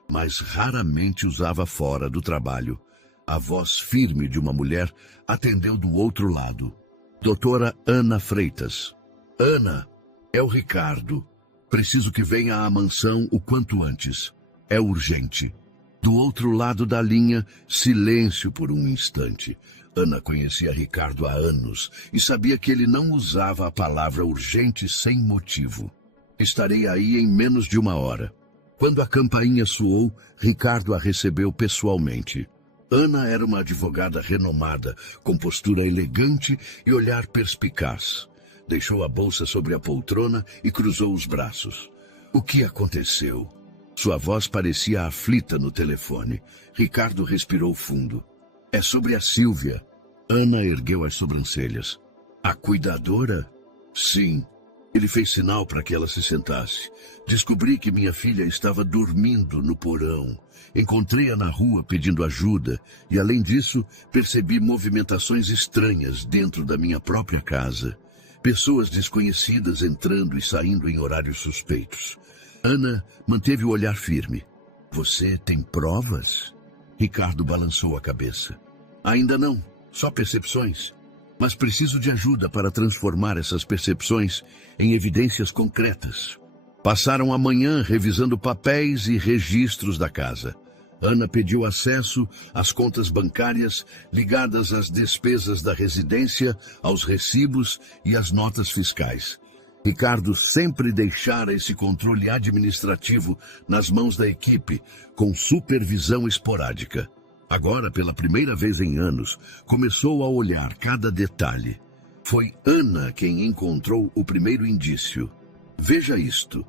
mas raramente usava fora do trabalho. A voz firme de uma mulher atendeu do outro lado. Doutora Ana Freitas. Ana, é o Ricardo. Preciso que venha à mansão o quanto antes. É urgente. Do outro lado da linha, silêncio por um instante. Ana conhecia Ricardo há anos e sabia que ele não usava a palavra urgente sem motivo. Estarei aí em menos de uma hora. Quando a campainha soou, Ricardo a recebeu pessoalmente. Ana era uma advogada renomada, com postura elegante e olhar perspicaz. Deixou a bolsa sobre a poltrona e cruzou os braços. O que aconteceu? Sua voz parecia aflita no telefone. Ricardo respirou fundo. É sobre a Sílvia. Ana ergueu as sobrancelhas. A cuidadora? Sim. Ele fez sinal para que ela se sentasse. Descobri que minha filha estava dormindo no porão. Encontrei-a na rua pedindo ajuda e, além disso, percebi movimentações estranhas dentro da minha própria casa. Pessoas desconhecidas entrando e saindo em horários suspeitos. Ana manteve o olhar firme. Você tem provas? Ricardo balançou a cabeça. Ainda não, só percepções. Mas preciso de ajuda para transformar essas percepções em evidências concretas. Passaram a manhã revisando papéis e registros da casa. Ana pediu acesso às contas bancárias ligadas às despesas da residência, aos recibos e às notas fiscais. Ricardo sempre deixara esse controle administrativo nas mãos da equipe, com supervisão esporádica. Agora, pela primeira vez em anos, começou a olhar cada detalhe. Foi Ana quem encontrou o primeiro indício. Veja isto.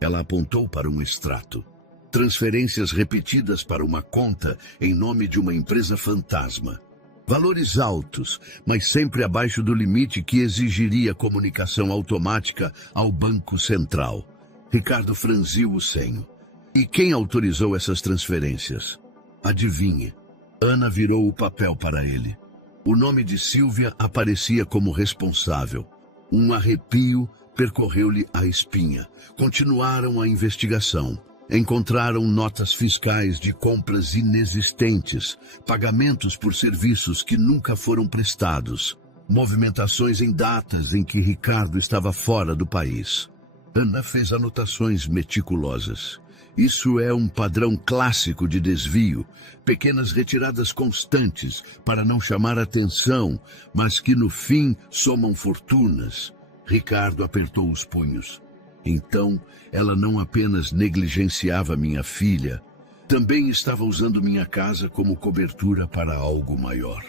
Ela apontou para um extrato. Transferências repetidas para uma conta em nome de uma empresa fantasma. Valores altos, mas sempre abaixo do limite que exigiria comunicação automática ao Banco Central. Ricardo franziu o senho. E quem autorizou essas transferências? Adivinhe. Ana virou o papel para ele. O nome de Silvia aparecia como responsável. Um arrepio percorreu-lhe a espinha. Continuaram a investigação. Encontraram notas fiscais de compras inexistentes, pagamentos por serviços que nunca foram prestados, movimentações em datas em que Ricardo estava fora do país. Ana fez anotações meticulosas. Isso é um padrão clássico de desvio, pequenas retiradas constantes para não chamar atenção, mas que no fim somam fortunas. Ricardo apertou os punhos. Então, ela não apenas negligenciava minha filha, também estava usando minha casa como cobertura para algo maior.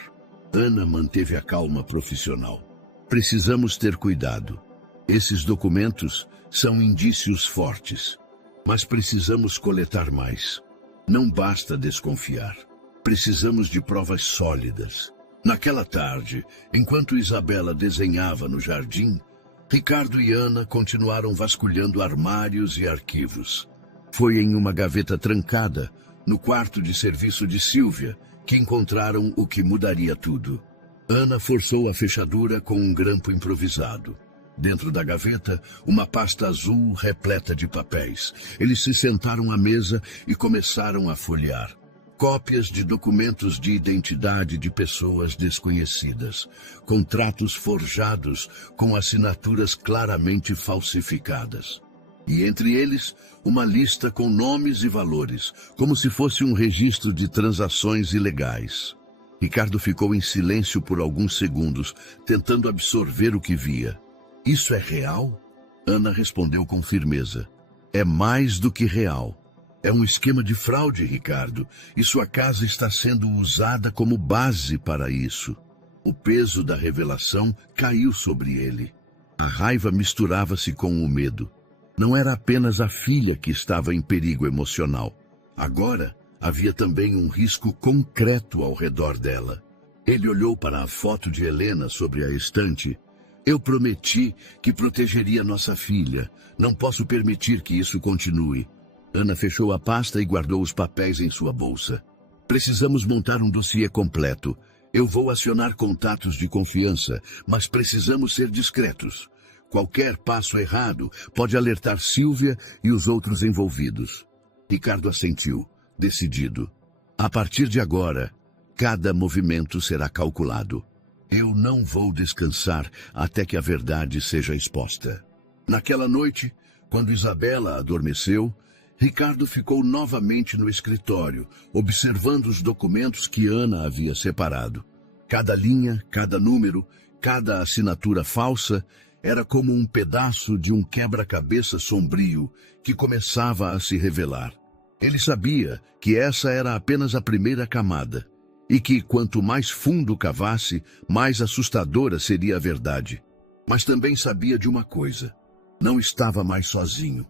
Ana manteve a calma profissional. Precisamos ter cuidado. Esses documentos são indícios fortes, mas precisamos coletar mais. Não basta desconfiar. Precisamos de provas sólidas. Naquela tarde, enquanto Isabela desenhava no jardim, Ricardo e Ana continuaram vasculhando armários e arquivos. Foi em uma gaveta trancada, no quarto de serviço de Silvia, que encontraram o que mudaria tudo. Ana forçou a fechadura com um grampo improvisado. Dentro da gaveta, uma pasta azul repleta de papéis. Eles se sentaram à mesa e começaram a folhear. Cópias de documentos de identidade de pessoas desconhecidas, contratos forjados com assinaturas claramente falsificadas. E entre eles, uma lista com nomes e valores, como se fosse um registro de transações ilegais. Ricardo ficou em silêncio por alguns segundos, tentando absorver o que via. Isso é real? Ana respondeu com firmeza. É mais do que real. É um esquema de fraude, Ricardo, e sua casa está sendo usada como base para isso. O peso da revelação caiu sobre ele. A raiva misturava-se com o medo. Não era apenas a filha que estava em perigo emocional. Agora, havia também um risco concreto ao redor dela. Ele olhou para a foto de Helena sobre a estante. Eu prometi que protegeria nossa filha. Não posso permitir que isso continue. Ana fechou a pasta e guardou os papéis em sua bolsa. Precisamos montar um dossiê completo. Eu vou acionar contatos de confiança, mas precisamos ser discretos. Qualquer passo errado pode alertar Silvia e os outros envolvidos. Ricardo assentiu, decidido. A partir de agora, cada movimento será calculado. Eu não vou descansar até que a verdade seja exposta. Naquela noite, quando Isabela adormeceu, Ricardo ficou novamente no escritório, observando os documentos que Ana havia separado. Cada linha, cada número, cada assinatura falsa era como um pedaço de um quebra-cabeça sombrio que começava a se revelar. Ele sabia que essa era apenas a primeira camada, e que quanto mais fundo cavasse, mais assustadora seria a verdade. Mas também sabia de uma coisa: não estava mais sozinho.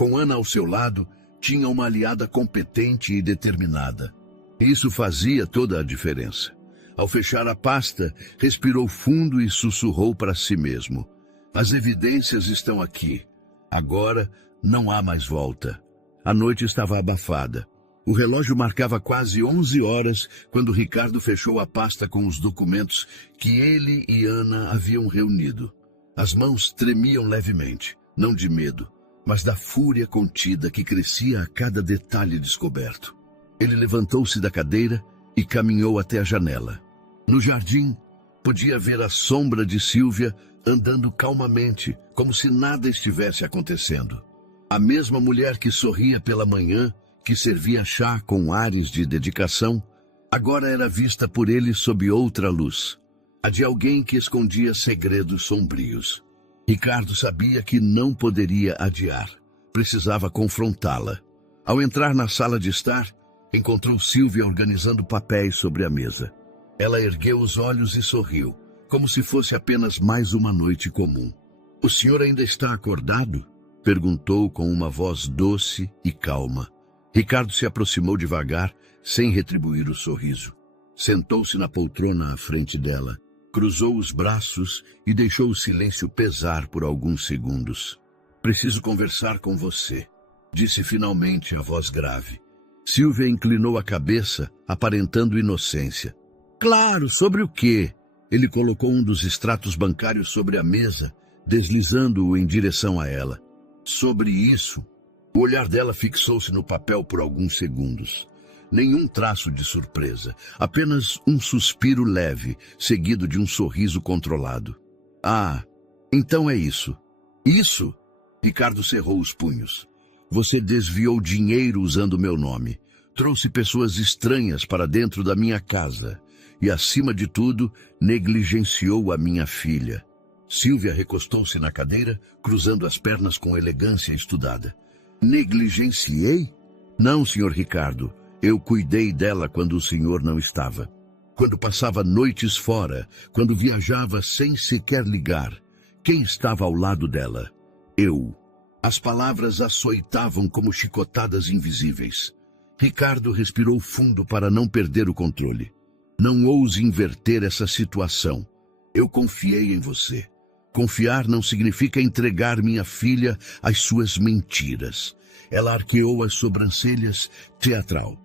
Com Ana ao seu lado, tinha uma aliada competente e determinada. Isso fazia toda a diferença. Ao fechar a pasta, respirou fundo e sussurrou para si mesmo. As evidências estão aqui. Agora não há mais volta. A noite estava abafada. O relógio marcava quase 11 horas quando Ricardo fechou a pasta com os documentos que ele e Ana haviam reunido. As mãos tremiam levemente, não de medo, mas da fúria contida que crescia a cada detalhe descoberto. Ele levantou-se da cadeira e caminhou até a janela. No jardim, podia ver a sombra de Silvia andando calmamente, como se nada estivesse acontecendo. A mesma mulher que sorria pela manhã, que servia chá com ares de dedicação, agora era vista por ele sob outra luz, a de alguém que escondia segredos sombrios. Ricardo sabia que não poderia adiar. Precisava confrontá-la. Ao entrar na sala de estar, encontrou Sílvia organizando papéis sobre a mesa. Ela ergueu os olhos e sorriu, como se fosse apenas mais uma noite comum. "O senhor ainda está acordado?" perguntou com uma voz doce e calma. Ricardo se aproximou devagar, sem retribuir o sorriso. Sentou-se na poltrona à frente dela, cruzou os braços e deixou o silêncio pesar por alguns segundos. "Preciso conversar com você", disse finalmente a voz grave. Sílvia inclinou a cabeça, aparentando inocência. "Claro, sobre o quê?" Ele colocou um dos extratos bancários sobre a mesa, deslizando-o em direção a ela. "Sobre isso." O olhar dela fixou-se no papel por alguns segundos. Nenhum traço de surpresa, apenas um suspiro leve, seguido de um sorriso controlado. "Ah, então é isso." "Isso?" Ricardo cerrou os punhos. "Você desviou dinheiro usando meu nome. Trouxe pessoas estranhas para dentro da minha casa. E, acima de tudo, negligenciou a minha filha." Sílvia recostou-se na cadeira, cruzando as pernas com elegância estudada. "Negligenciei?" "Não, senhor Ricardo. Eu cuidei dela quando o senhor não estava. Quando passava noites fora, quando viajava sem sequer ligar. Quem estava ao lado dela? Eu." As palavras açoitavam como chicotadas invisíveis. Ricardo respirou fundo para não perder o controle. "Não ouse inverter essa situação. Eu confiei em você. Confiar não significa entregar minha filha às suas mentiras." Ela arqueou as sobrancelhas, teatral.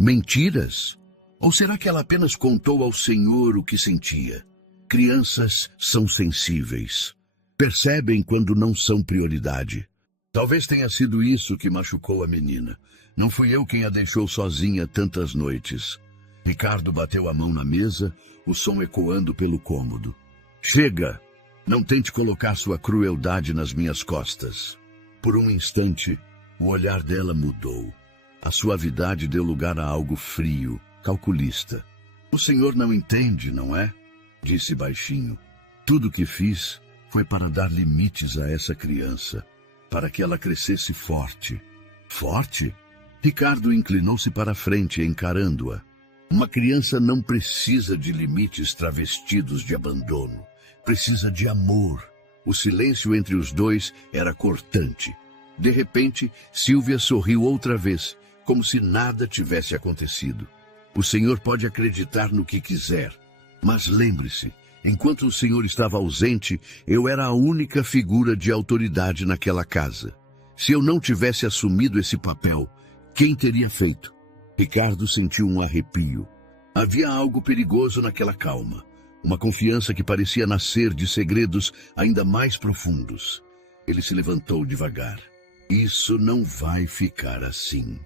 "Mentiras? Ou será que ela apenas contou ao senhor o que sentia? Crianças são sensíveis. Percebem quando não são prioridade. Talvez tenha sido isso que machucou a menina. Não fui eu quem a deixou sozinha tantas noites." Ricardo bateu a mão na mesa, o som ecoando pelo cômodo. "Chega! Não tente colocar sua crueldade nas minhas costas." Por um instante, o olhar dela mudou. A suavidade deu lugar a algo frio, calculista. "O senhor não entende, não é?" disse baixinho. "Tudo o que fiz foi para dar limites a essa criança, para que ela crescesse forte." "Forte?" Ricardo inclinou-se para a frente, encarando-a. "Uma criança não precisa de limites travestidos de abandono. Precisa de amor." O silêncio entre os dois era cortante. De repente, Sílvia sorriu outra vez, como se nada tivesse acontecido. "O senhor pode acreditar no que quiser, mas lembre-se, enquanto o senhor estava ausente, eu era a única figura de autoridade naquela casa. Se eu não tivesse assumido esse papel, quem teria feito?" Ricardo sentiu um arrepio. Havia algo perigoso naquela calma, uma confiança que parecia nascer de segredos ainda mais profundos. Ele se levantou devagar. "Isso não vai ficar assim."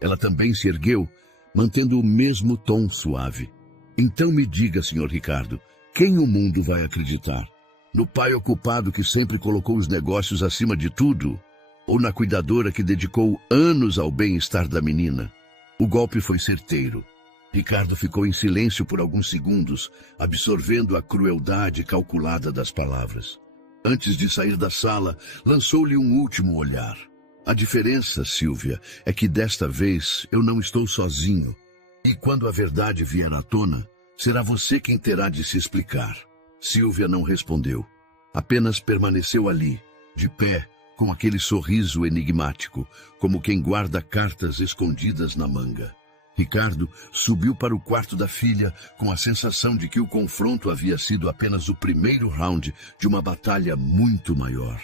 Ela também se ergueu, mantendo o mesmo tom suave. "Então me diga, senhor Ricardo, quem o mundo vai acreditar? No pai ocupado que sempre colocou os negócios acima de tudo? Ou na cuidadora que dedicou anos ao bem-estar da menina?" O golpe foi certeiro. Ricardo ficou em silêncio por alguns segundos, absorvendo a crueldade calculada das palavras. Antes de sair da sala, lançou-lhe um último olhar. "A diferença, Sílvia, é que desta vez eu não estou sozinho. E quando a verdade vier à tona, será você quem terá de se explicar." Sílvia não respondeu. Apenas permaneceu ali, de pé, com aquele sorriso enigmático, como quem guarda cartas escondidas na manga. Ricardo subiu para o quarto da filha com a sensação de que o confronto havia sido apenas o primeiro round de uma batalha muito maior.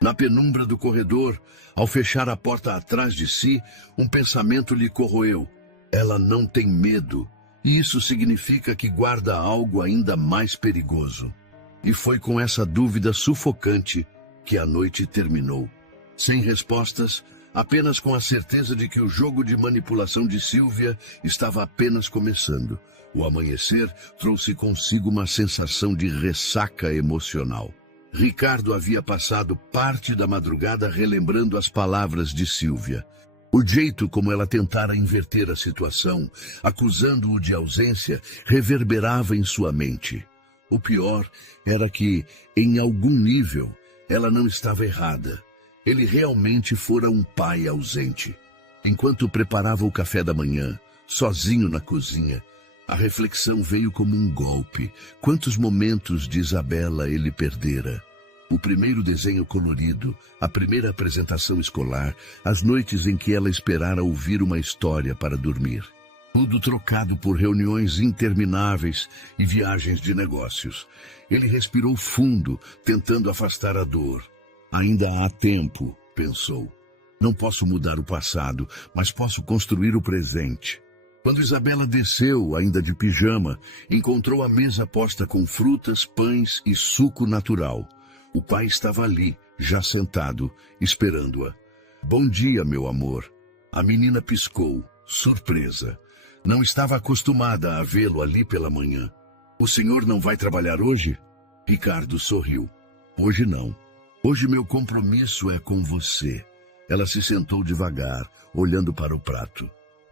Na penumbra do corredor, ao fechar a porta atrás de si, um pensamento lhe corroeu. Ela não tem medo, e isso significa que guarda algo ainda mais perigoso. E foi com essa dúvida sufocante que a noite terminou. Sem respostas, apenas com a certeza de que o jogo de manipulação de Sílvia estava apenas começando. O amanhecer trouxe consigo uma sensação de ressaca emocional. Ricardo havia passado parte da madrugada relembrando as palavras de Sílvia. O jeito como ela tentara inverter a situação, acusando-o de ausência, reverberava em sua mente. O pior era que, em algum nível, Ela não estava errada. Ele realmente fora um pai ausente. Enquanto preparava o café da manhã, sozinho na cozinha, a reflexão veio como um golpe. Quantos momentos de Isabela ele perdera? O primeiro desenho colorido, a primeira apresentação escolar, as noites em que ela esperara ouvir uma história para dormir. Tudo trocado por reuniões intermináveis e viagens de negócios. Ele respirou fundo, tentando afastar a dor. Ainda há tempo, pensou. Não posso mudar o passado, mas posso construir o presente. Quando Isabela desceu, ainda de pijama, encontrou a mesa posta com frutas, pães e suco natural. O pai estava ali, já sentado, esperando-a. Bom dia, meu amor. A menina piscou, surpresa. Não estava acostumada a vê-lo ali pela manhã. O senhor não vai trabalhar hoje? Ricardo sorriu. Hoje não. Hoje meu compromisso é com você. Ela se sentou devagar, olhando para o prato.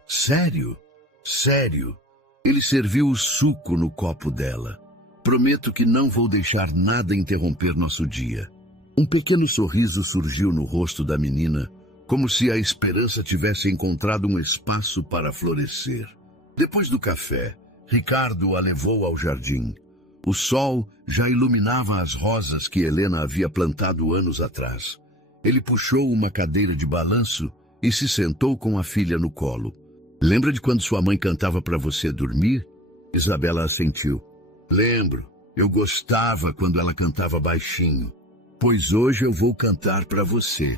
Sério? Sério? Ele serviu o suco no copo dela. Prometo que não vou deixar nada interromper nosso dia. Um pequeno sorriso surgiu no rosto da menina, como se a esperança tivesse encontrado um espaço para florescer. Depois do café, Ricardo a levou ao jardim. O sol já iluminava as rosas que Helena havia plantado anos atrás. Ele puxou uma cadeira de balanço e se sentou com a filha no colo. Lembra de quando sua mãe cantava para você dormir? Isabela assentiu. Lembro, eu gostava quando ela cantava baixinho. Pois hoje eu vou cantar para você,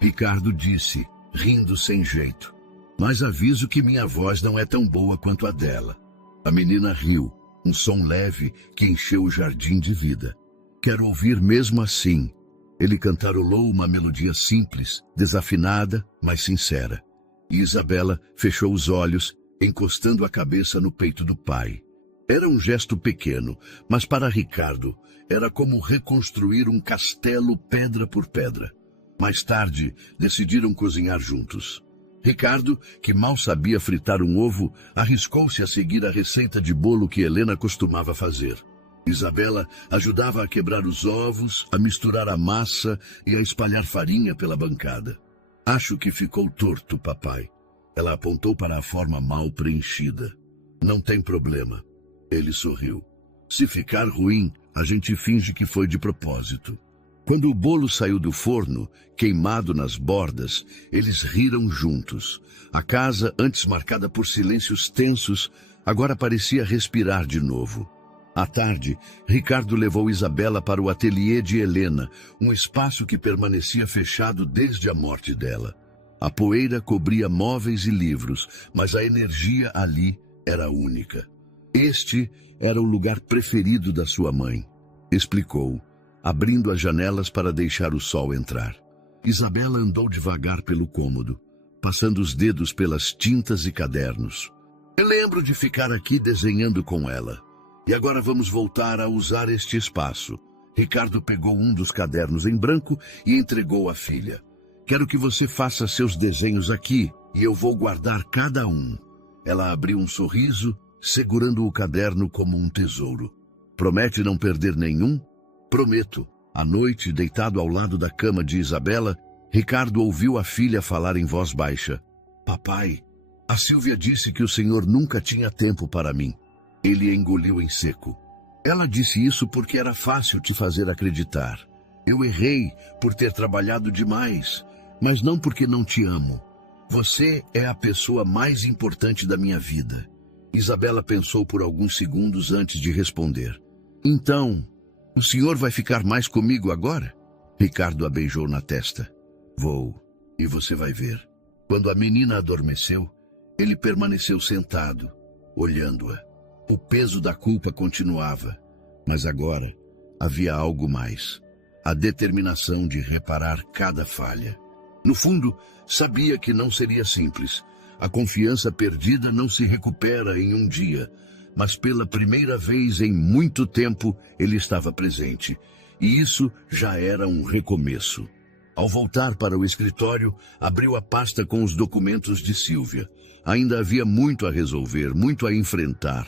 Ricardo disse, rindo sem jeito. Mas aviso que minha voz não é tão boa quanto a dela. A menina riu, um som leve que encheu o jardim de vida. Quero ouvir mesmo assim. Ele cantarolou uma melodia simples, desafinada, mas sincera. E Isabela fechou os olhos, encostando a cabeça no peito do pai. Era um gesto pequeno, mas para Ricardo era como reconstruir um castelo pedra por pedra. Mais tarde, decidiram cozinhar juntos. Ricardo, que mal sabia fritar um ovo, arriscou-se a seguir a receita de bolo que Helena costumava fazer. Isabela ajudava a quebrar os ovos, a misturar a massa e a espalhar farinha pela bancada. Acho que ficou torto, papai. Ela apontou para a forma mal preenchida. Não tem problema. Ele sorriu. Se ficar ruim, a gente finge que foi de propósito. Quando o bolo saiu do forno, queimado nas bordas, eles riram juntos. A casa, antes marcada por silêncios tensos, agora parecia respirar de novo. À tarde, Ricardo levou Isabela para o ateliê de Helena, um espaço que permanecia fechado desde a morte dela. A poeira cobria móveis e livros, mas a energia ali era única. Este era o lugar preferido da sua mãe, explicou, abrindo as janelas para deixar o sol entrar. Isabela andou devagar pelo cômodo, passando os dedos pelas tintas e cadernos. Eu lembro de ficar aqui desenhando com ela. E agora vamos voltar a usar este espaço. Ricardo pegou um dos cadernos em branco e entregou à filha. Quero que você faça seus desenhos aqui e eu vou guardar cada um. Ela abriu um sorriso, segurando o caderno como um tesouro. Promete não perder nenhum? Prometo. À noite, deitado ao lado da cama de Isabela, Ricardo ouviu a filha falar em voz baixa. Papai, a Sílvia disse que o senhor nunca tinha tempo para mim. Ele engoliu em seco. Ela disse isso porque era fácil te fazer acreditar. Eu errei por ter trabalhado demais, mas não porque não te amo. Você é a pessoa mais importante da minha vida. Isabela pensou por alguns segundos antes de responder. Então, o senhor vai ficar mais comigo agora? Ricardo a beijou na testa. Vou, e você vai ver. Quando a menina adormeceu, ele permaneceu sentado, olhando-a. O peso da culpa continuava, mas agora havia algo mais. A determinação de reparar cada falha. No fundo, sabia que não seria simples. A confiança perdida não se recupera em um dia, mas pela primeira vez em muito tempo ele estava presente. E isso já era um recomeço. Ao voltar para o escritório, abriu a pasta com os documentos de Sílvia. Ainda havia muito a resolver, muito a enfrentar.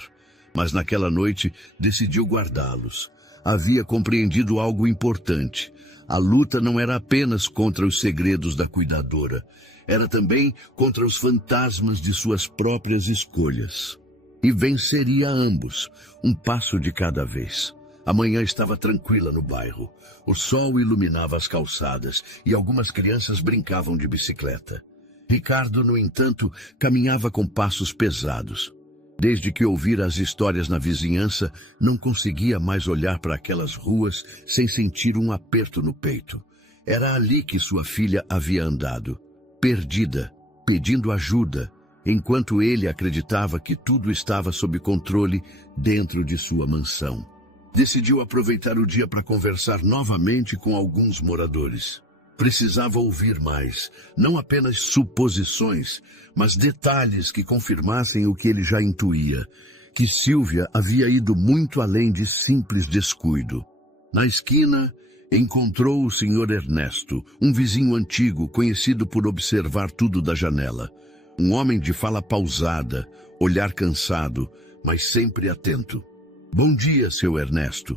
Mas naquela noite decidiu guardá-los. Havia compreendido algo importante. A luta não era apenas contra os segredos da cuidadora, era também contra os fantasmas de suas próprias escolhas. E venceria ambos, um passo de cada vez. A manhã estava tranquila no bairro. O sol iluminava as calçadas e algumas crianças brincavam de bicicleta. Ricardo, no entanto, caminhava com passos pesados. Desde que ouvira as histórias na vizinhança, não conseguia mais olhar para aquelas ruas sem sentir um aperto no peito. Era ali que sua filha havia andado, perdida, pedindo ajuda, enquanto ele acreditava que tudo estava sob controle dentro de sua mansão. Decidiu aproveitar o dia para conversar novamente com alguns moradores. Precisava ouvir mais, não apenas suposições, mas detalhes que confirmassem o que ele já intuía, que Sílvia havia ido muito além de simples descuido. Na esquina, encontrou o Sr. Ernesto, um vizinho antigo conhecido por observar tudo da janela. Um homem de fala pausada, olhar cansado, mas sempre atento. "Bom dia, seu Ernesto.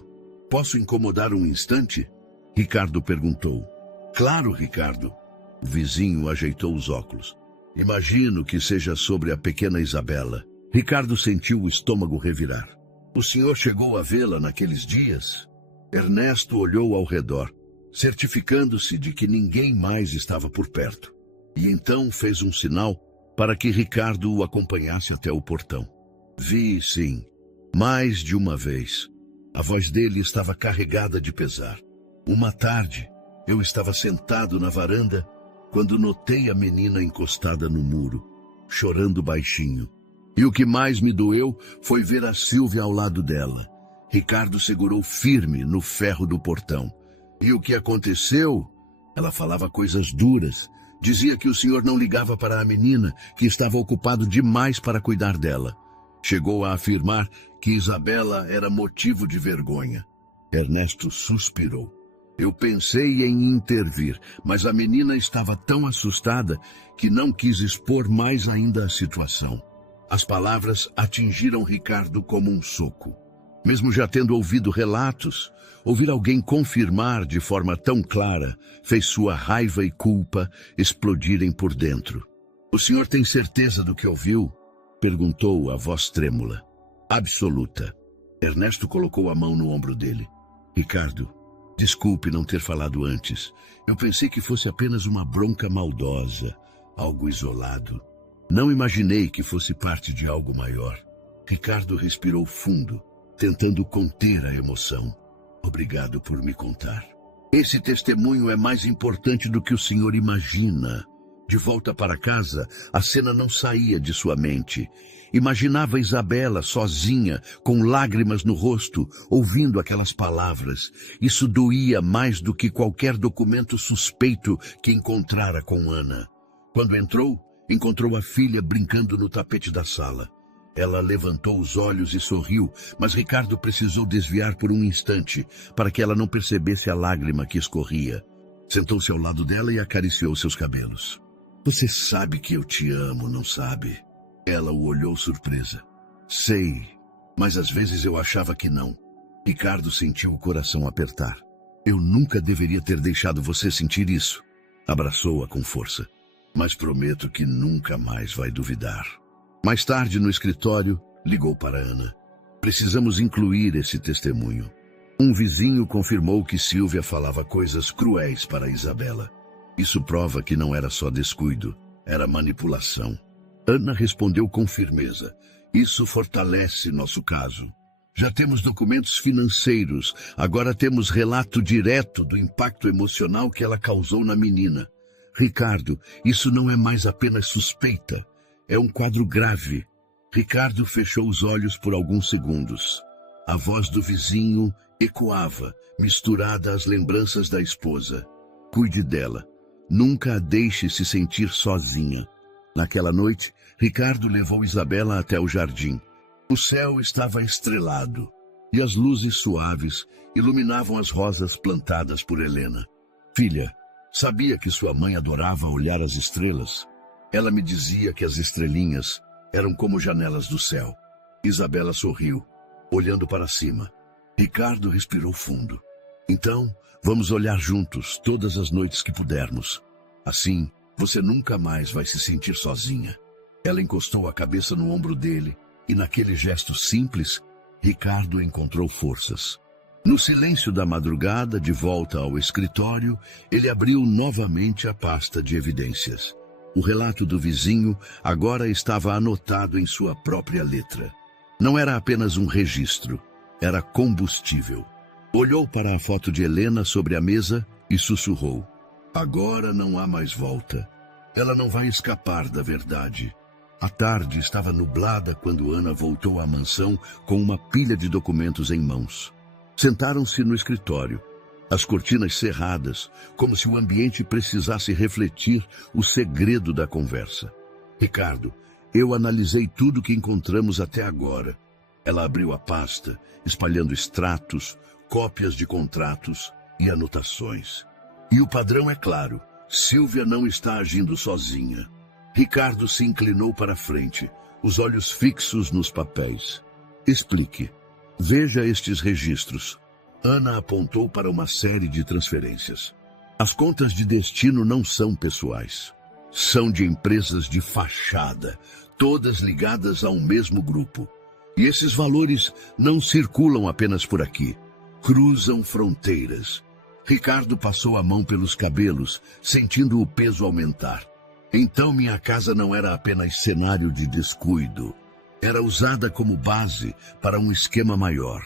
Posso incomodar um instante?" Ricardo perguntou. "Claro, Ricardo." O vizinho ajeitou os óculos. "Imagino que seja sobre a pequena Isabela." Ricardo sentiu o estômago revirar. "O senhor chegou a vê-la naqueles dias?" Ernesto olhou ao redor, certificando-se de que ninguém mais estava por perto. E então fez um sinal para que Ricardo o acompanhasse até o portão. "Vi, sim, mais de uma vez." A voz dele estava carregada de pesar. "Uma tarde, eu estava sentado na varanda quando notei a menina encostada no muro, chorando baixinho. E o que mais me doeu foi ver a Sílvia ao lado dela." Ricardo segurou firme no ferro do portão. "E o que aconteceu?" Ela falava coisas duras. Dizia que o senhor não ligava para a menina, que estava ocupado demais para cuidar dela. Chegou a afirmar que Isabela era motivo de vergonha. Ernesto suspirou. "Eu pensei em intervir, mas a menina estava tão assustada que não quis expor mais ainda a situação." As palavras atingiram Ricardo como um soco. Mesmo já tendo ouvido relatos, ouvir alguém confirmar de forma tão clara fez sua raiva e culpa explodirem por dentro. "O senhor tem certeza do que ouviu?" perguntou a voz trêmula. "Absoluta." Ernesto colocou a mão no ombro dele. "Ricardo, desculpe não ter falado antes. Eu pensei que fosse apenas uma bronca maldosa, algo isolado. Não imaginei que fosse parte de algo maior." Ricardo respirou fundo, tentando conter a emoção. "Obrigado por me contar. Esse testemunho é mais importante do que o senhor imagina." De volta para casa, a cena não saía de sua mente. Imaginava Isabela sozinha, com lágrimas no rosto, ouvindo aquelas palavras. Isso doía mais do que qualquer documento suspeito que encontrara com Ana. Quando encontrou a filha brincando no tapete da sala. Ela levantou os olhos e sorriu, mas Ricardo precisou desviar por um instante, para que ela não percebesse a lágrima que escorria. Sentou-se ao lado dela e acariciou seus cabelos. "Você sabe que eu te amo, não sabe?" Ela o olhou surpresa. "Sei, mas às vezes eu achava que não." Ricardo sentiu o coração apertar. "Eu nunca deveria ter deixado você sentir isso." Abraçou-a com força. "Mas prometo que nunca mais vai duvidar." Mais tarde, no escritório, ligou para Ana. "Precisamos incluir esse testemunho." Um vizinho confirmou que Sílvia falava coisas cruéis para Isabela. Isso prova que não era só descuido, era manipulação. Ana respondeu com firmeza. "Isso fortalece nosso caso. Já temos documentos financeiros, agora temos relato direto do impacto emocional que ela causou na menina. Ricardo, isso não é mais apenas suspeita. É um quadro grave." Ricardo fechou os olhos por alguns segundos. A voz do vizinho ecoava, misturada às lembranças da esposa. "Cuide dela. Nunca a deixe se sentir sozinha." Naquela noite, Ricardo levou Isabela até o jardim. O céu estava estrelado e as luzes suaves iluminavam as rosas plantadas por Helena. "Filha, sabia que sua mãe adorava olhar as estrelas? Ela me dizia que as estrelinhas eram como janelas do céu." Isabela sorriu, olhando para cima. Ricardo respirou fundo. Então, vamos olhar juntos todas as noites que pudermos. Assim, você nunca mais vai se sentir sozinha. Ela encostou a cabeça no ombro dele, e naquele gesto simples, Ricardo encontrou forças. No silêncio da madrugada, de volta ao escritório, ele abriu novamente a pasta de evidências. O relato do vizinho agora estava anotado em sua própria letra. Não era apenas um registro, era combustível. Olhou para a foto de Helena sobre a mesa e sussurrou: agora não há mais volta. Ela não vai escapar da verdade. A tarde estava nublada quando Ana voltou à mansão com uma pilha de documentos em mãos. Sentaram-se no escritório, as cortinas cerradas, como se o ambiente precisasse refletir o segredo da conversa. Ricardo, eu analisei tudo que encontramos até agora. Ela abriu a pasta, espalhando extratos, cópias de contratos e anotações. E o padrão é claro: Sílvia não está agindo sozinha. Ricardo se inclinou para a frente, os olhos fixos nos papéis. Explique. Veja estes registros. Ana apontou para uma série de transferências. As contas de destino não são pessoais. São de empresas de fachada, todas ligadas a um mesmo grupo. E esses valores não circulam apenas por aqui. Cruzam fronteiras. Ricardo passou a mão pelos cabelos, sentindo o peso aumentar. Então minha casa não era apenas cenário de descuido. Era usada como base para um esquema maior.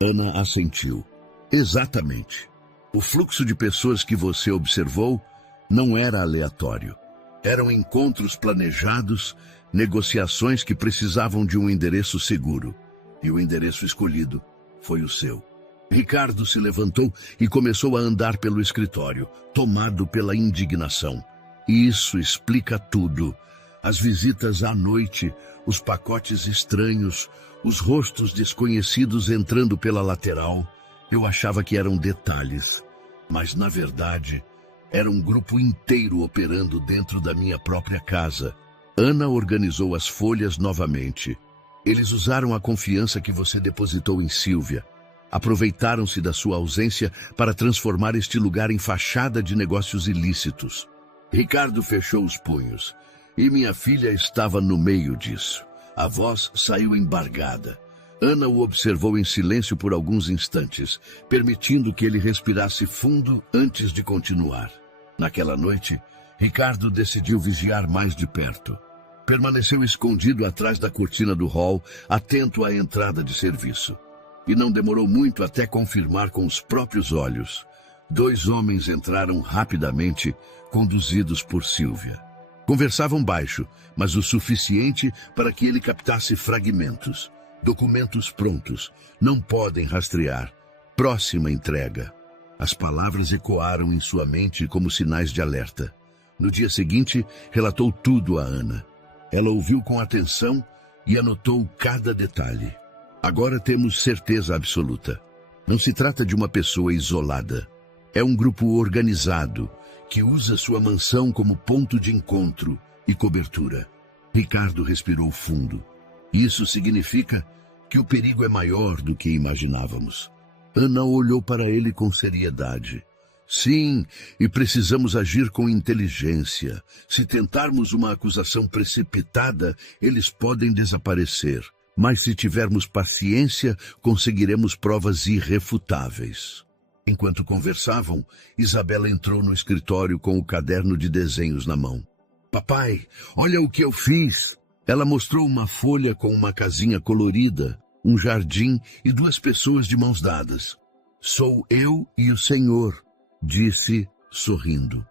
Ana assentiu. Exatamente. O fluxo de pessoas que você observou não era aleatório. Eram encontros planejados, negociações que precisavam de um endereço seguro. E o endereço escolhido foi o seu. Ricardo se levantou e começou a andar pelo escritório, tomado pela indignação. Isso explica tudo. As visitas à noite, os pacotes estranhos, os rostos desconhecidos entrando pela lateral. Eu achava que eram detalhes, mas na verdade era um grupo inteiro operando dentro da minha própria casa. Ana organizou as folhas novamente. Eles usaram a confiança que você depositou em Sílvia. Aproveitaram-se da sua ausência para transformar este lugar em fachada de negócios ilícitos. Ricardo fechou os punhos, e minha filha estava no meio disso. A voz saiu embargada. Ana o observou em silêncio por alguns instantes, permitindo que ele respirasse fundo antes de continuar. Naquela noite, Ricardo decidiu vigiar mais de perto. Permaneceu escondido atrás da cortina do hall, atento à entrada de serviço. E não demorou muito até confirmar com os próprios olhos. 2 homens entraram rapidamente, conduzidos por Sílvia. Conversavam baixo, mas o suficiente para que ele captasse fragmentos. Documentos prontos. Não podem rastrear. Próxima entrega. As palavras ecoaram em sua mente como sinais de alerta. No dia seguinte, relatou tudo a Ana. Ela ouviu com atenção e anotou cada detalhe. Agora temos certeza absoluta. Não se trata de uma pessoa isolada. É um grupo organizado, que usa sua mansão como ponto de encontro e cobertura. Ricardo respirou fundo. Isso significa que o perigo é maior do que imaginávamos. Ana olhou para ele com seriedade. Sim, e precisamos agir com inteligência. Se tentarmos uma acusação precipitada, eles podem desaparecer. Mas se tivermos paciência, conseguiremos provas irrefutáveis. Enquanto conversavam, Isabela entrou no escritório com o caderno de desenhos na mão. Papai, olha o que eu fiz! Ela mostrou uma folha com uma casinha colorida, um jardim e 2 pessoas de mãos dadas. Sou eu e o Senhor, disse, sorrindo.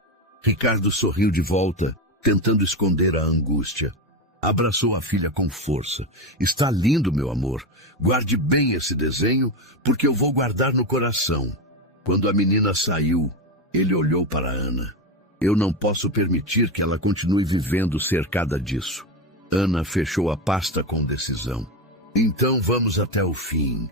Ricardo sorriu de volta, tentando esconder a angústia. Abraçou a filha com força. Está lindo, meu amor. Guarde bem esse desenho, porque eu vou guardar no coração. Quando a menina saiu, ele olhou para Ana. Eu não posso permitir que ela continue vivendo cercada disso. Ana fechou a pasta com decisão. Então vamos até o fim.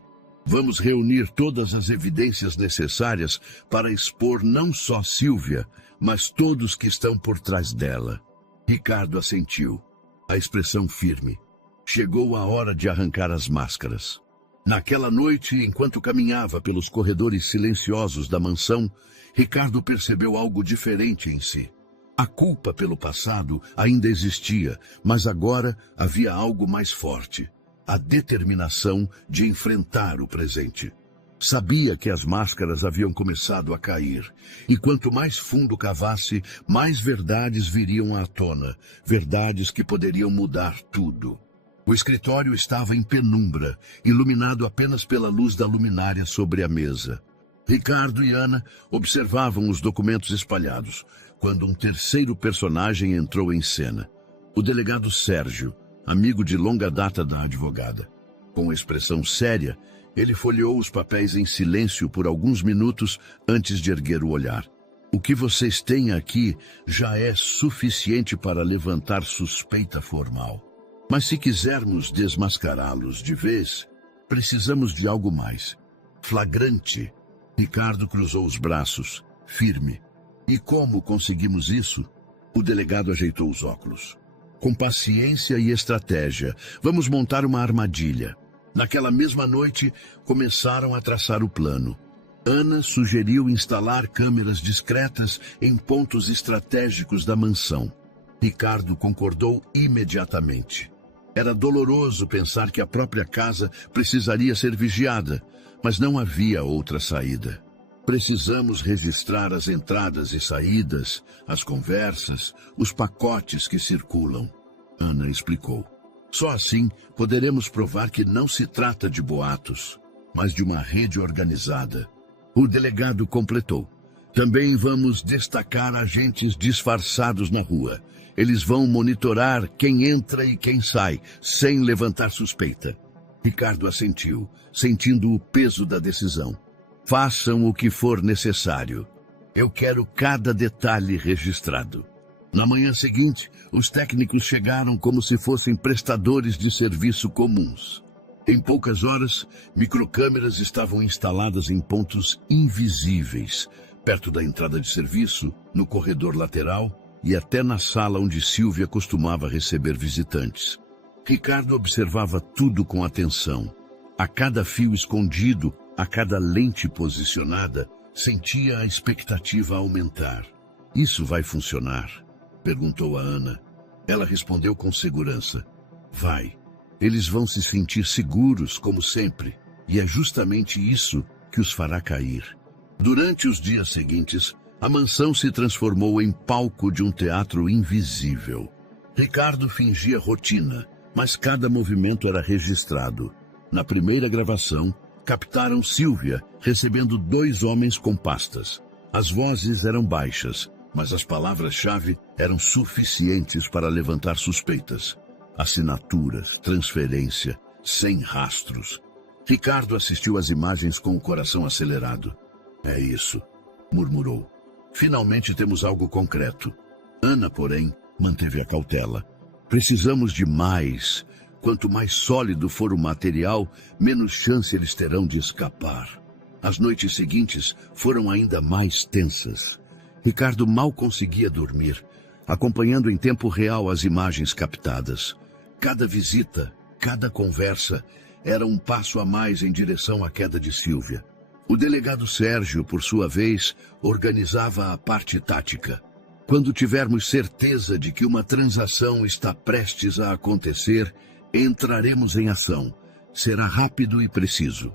Vamos reunir todas as evidências necessárias para expor não só Sílvia, mas todos que estão por trás dela. Ricardo assentiu, a expressão firme. Chegou a hora de arrancar as máscaras. Naquela noite, enquanto caminhava pelos corredores silenciosos da mansão, Ricardo percebeu algo diferente em si. A culpa pelo passado ainda existia, mas agora havia algo mais forte: a determinação de enfrentar o presente. Sabia que as máscaras haviam começado a cair, e quanto mais fundo cavasse, mais verdades viriam à tona, verdades que poderiam mudar tudo. O escritório estava em penumbra, iluminado apenas pela luz da luminária sobre a mesa. Ricardo e Ana observavam os documentos espalhados, quando um terceiro personagem entrou em cena. O delegado Sérgio, amigo de longa data da advogada. Com expressão séria, ele folheou os papéis em silêncio por alguns minutos antes de erguer o olhar. O que vocês têm aqui já é suficiente para levantar suspeita formal. Mas se quisermos desmascará-los de vez, precisamos de algo mais. Flagrante. Ricardo cruzou os braços, firme. E como conseguimos isso? O delegado ajeitou os óculos. Com paciência e estratégia, vamos montar uma armadilha. Naquela mesma noite, começaram a traçar o plano. Ana sugeriu instalar câmeras discretas em pontos estratégicos da mansão. Ricardo concordou imediatamente. Era doloroso pensar que a própria casa precisaria ser vigiada, mas não havia outra saída. Precisamos registrar as entradas e saídas, as conversas, os pacotes que circulam, Ana explicou. Só assim poderemos provar que não se trata de boatos, mas de uma rede organizada. O delegado completou. Também vamos destacar agentes disfarçados na rua. Eles vão monitorar quem entra e quem sai, sem levantar suspeita. Ricardo assentiu, sentindo o peso da decisão. Façam o que for necessário. Eu quero cada detalhe registrado. Na manhã seguinte, os técnicos chegaram como se fossem prestadores de serviço comuns. Em poucas horas, microcâmeras estavam instaladas em pontos invisíveis, perto da entrada de serviço, no corredor lateral e até na sala onde Silvia costumava receber visitantes. Ricardo observava tudo com atenção. A cada fio escondido, a cada lente posicionada, sentia a expectativa aumentar. Isso vai funcionar? Perguntou a Ana. Ela respondeu com segurança. Vai. Eles vão se sentir seguros, como sempre, e é justamente isso que os fará cair. Durante os dias seguintes, a mansão se transformou em palco de um teatro invisível. Ricardo fingia rotina, mas cada movimento era registrado. Na primeira gravação, captaram Silvia, recebendo 2 homens com pastas. As vozes eram baixas, mas as palavras-chave eram suficientes para levantar suspeitas. Assinaturas, transferência, sem rastros. Ricardo assistiu às imagens com o coração acelerado. É isso, murmurou. Finalmente temos algo concreto. Ana, porém, manteve a cautela. Precisamos de mais. Quanto mais sólido for o material, menos chance eles terão de escapar. As noites seguintes foram ainda mais tensas. Ricardo mal conseguia dormir, acompanhando em tempo real as imagens captadas. Cada visita, cada conversa, era um passo a mais em direção à queda de Silvia. O delegado Sérgio, por sua vez, organizava a parte tática. Quando tivermos certeza de que uma transação está prestes a acontecer, entraremos em ação. Será rápido e preciso.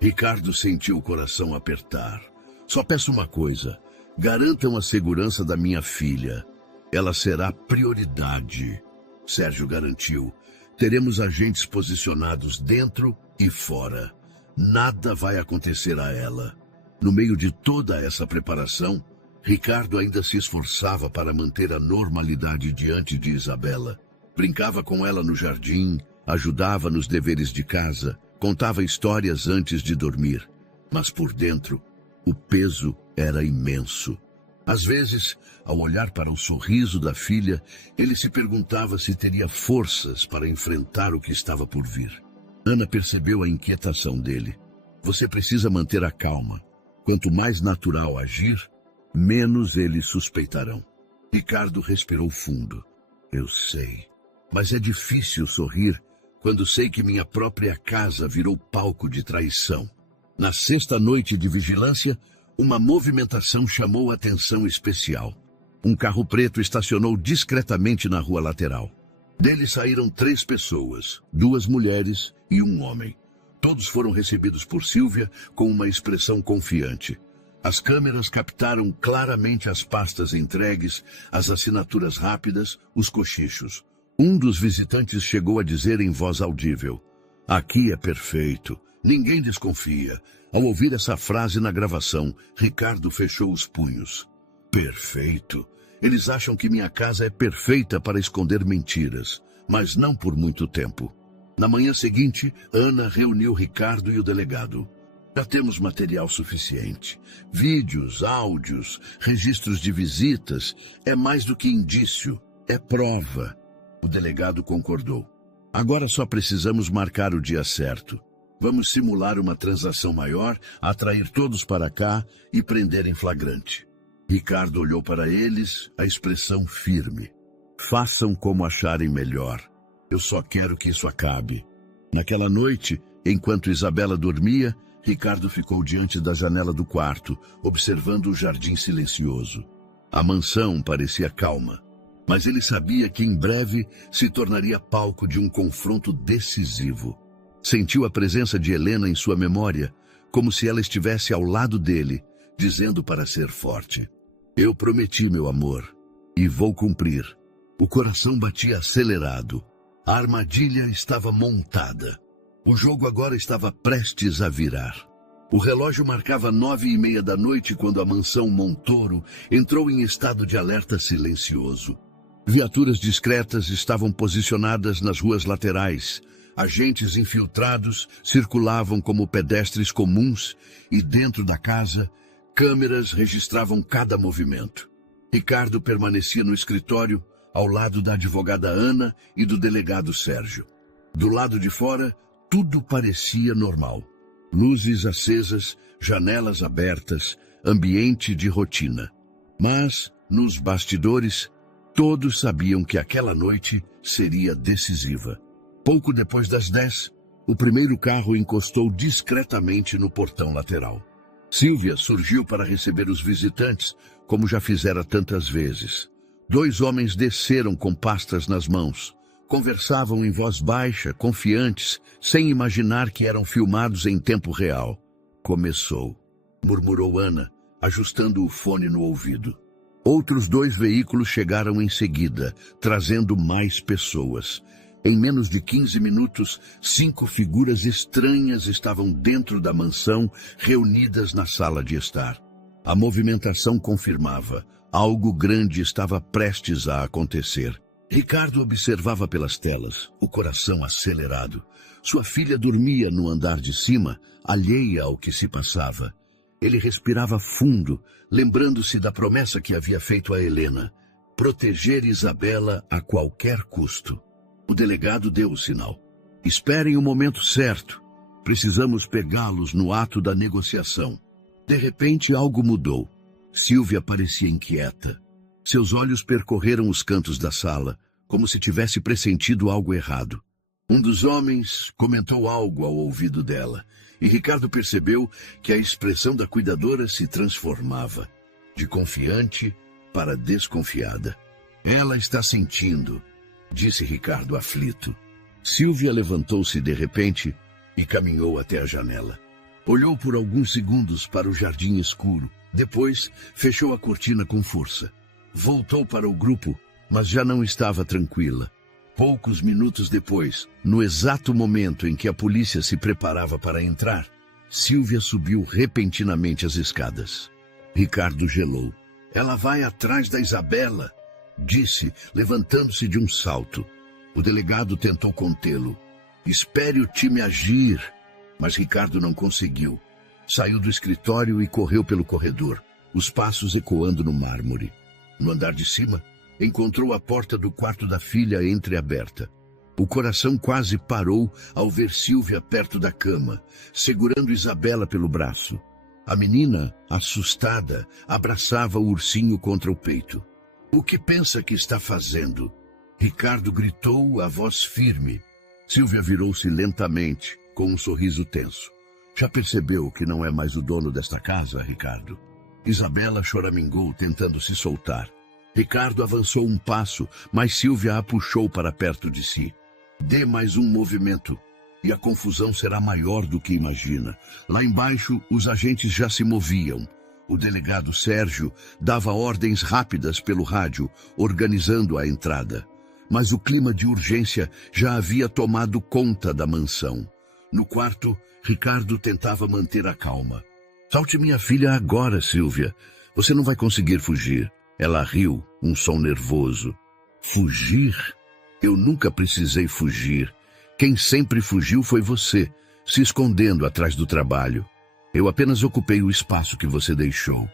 Ricardo sentiu o coração apertar. Só peço uma coisa. Garantam a segurança da minha filha. Ela será prioridade. Sérgio garantiu. Teremos agentes posicionados dentro e fora. Nada vai acontecer a ela. No meio de toda essa preparação, Ricardo ainda se esforçava para manter a normalidade diante de Isabela. Brincava com ela no jardim, ajudava nos deveres de casa, contava histórias antes de dormir. Mas por dentro, o peso era imenso. Às vezes, ao olhar para o sorriso da filha, ele se perguntava se teria forças para enfrentar o que estava por vir. Ana percebeu a inquietação dele. Você precisa manter a calma. Quanto mais natural agir, menos eles suspeitarão. Ricardo respirou fundo. Eu sei, mas é difícil sorrir quando sei que minha própria casa virou palco de traição. Na sexta noite de vigilância, uma movimentação chamou atenção especial. Um carro preto estacionou discretamente na rua lateral. Dele saíram 3 pessoas, 2 mulheres e um homem. Todos foram recebidos por Sílvia com uma expressão confiante. As câmeras captaram claramente as pastas entregues, as assinaturas rápidas, os cochichos. Um dos visitantes chegou a dizer em voz audível: "Aqui é perfeito, ninguém desconfia." Ao ouvir essa frase na gravação, Ricardo fechou os punhos. Perfeito. Eles acham que minha casa é perfeita para esconder mentiras, mas não por muito tempo. Na manhã seguinte, Ana reuniu Ricardo e o delegado. Já temos material suficiente. Vídeos, áudios, registros de visitas. É mais do que indício, é prova. O delegado concordou. Agora só precisamos marcar o dia certo. Vamos simular uma transação maior, atrair todos para cá e prender em flagrante. Ricardo olhou para eles, a expressão firme. Façam como acharem melhor. Eu só quero que isso acabe. Naquela noite, enquanto Isabela dormia, Ricardo ficou diante da janela do quarto, observando o jardim silencioso. A mansão parecia calma, mas ele sabia que em breve se tornaria palco de um confronto decisivo. Sentiu a presença de Helena em sua memória, como se ela estivesse ao lado dele, dizendo para ser forte: "Eu prometi, meu amor, e vou cumprir." O coração batia acelerado. A armadilha estava montada. O jogo agora estava prestes a virar. O relógio marcava 9h30 da noite quando a mansão Montoro entrou em estado de alerta silencioso. Viaturas discretas estavam posicionadas nas ruas laterais. Agentes infiltrados circulavam como pedestres comuns e dentro da casa, câmeras registravam cada movimento. Ricardo permanecia no escritório, ao lado da advogada Ana e do delegado Sérgio. Do lado de fora, tudo parecia normal. Luzes acesas, janelas abertas, ambiente de rotina. Mas, nos bastidores, todos sabiam que aquela noite seria decisiva. Pouco depois das 10, o primeiro carro encostou discretamente no portão lateral. Sílvia surgiu para receber os visitantes, como já fizera tantas vezes. 2 homens desceram com pastas nas mãos. Conversavam em voz baixa, confiantes, sem imaginar que eram filmados em tempo real. "Começou", murmurou Ana, ajustando o fone no ouvido. Outros 2 veículos chegaram em seguida, trazendo mais pessoas. Em menos de 15 minutos, 5 figuras estranhas estavam dentro da mansão, reunidas na sala de estar. A movimentação confirmava: algo grande estava prestes a acontecer. Ricardo observava pelas telas, o coração acelerado. Sua filha dormia no andar de cima, alheia ao que se passava. Ele respirava fundo, lembrando-se da promessa que havia feito a Helena: proteger Isabela a qualquer custo. O delegado deu o sinal. "Esperem o momento certo. Precisamos pegá-los no ato da negociação." De repente, algo mudou. Sílvia parecia inquieta. Seus olhos percorreram os cantos da sala, como se tivesse pressentido algo errado. Um dos homens comentou algo ao ouvido dela, e Ricardo percebeu que a expressão da cuidadora se transformava, de confiante para desconfiada. "Ela está sentindo", disse Ricardo aflito. Sílvia levantou-se de repente e caminhou até a janela. Olhou por alguns segundos para o jardim escuro. Depois, fechou a cortina com força. Voltou para o grupo, mas já não estava tranquila. Poucos minutos depois, no exato momento em que a polícia se preparava para entrar, Sílvia subiu repentinamente as escadas. Ricardo gelou. "Ela vai atrás da Isabela", disse, levantando-se de um salto. O delegado tentou contê-lo. "Espere o time agir." Mas Ricardo não conseguiu. Saiu do escritório e correu pelo corredor, os passos ecoando no mármore. No andar de cima, encontrou a porta do quarto da filha entreaberta. O coração quase parou ao ver Sílvia perto da cama, segurando Isabela pelo braço. A menina, assustada, abraçava o ursinho contra o peito. "O que pensa que está fazendo?" Ricardo gritou a voz firme. Silvia virou-se lentamente, com um sorriso tenso. Já percebeu que não é mais o dono desta casa, Ricardo? Isabela choramingou, tentando se soltar. Ricardo avançou um passo, mas Silvia a puxou para perto de si. Dê mais um movimento, e a confusão será maior do que imagina. Lá embaixo, os agentes já se moviam. O delegado Sérgio dava ordens rápidas pelo rádio, organizando a entrada. Mas o clima de urgência já havia tomado conta da mansão. No quarto, Ricardo tentava manter a calma. Solte minha filha agora, Silvia. Você não vai conseguir fugir. Ela riu, um som nervoso. Fugir? Eu nunca precisei fugir. Quem sempre fugiu foi você, se escondendo atrás do trabalho. Eu apenas ocupei o espaço que você deixou.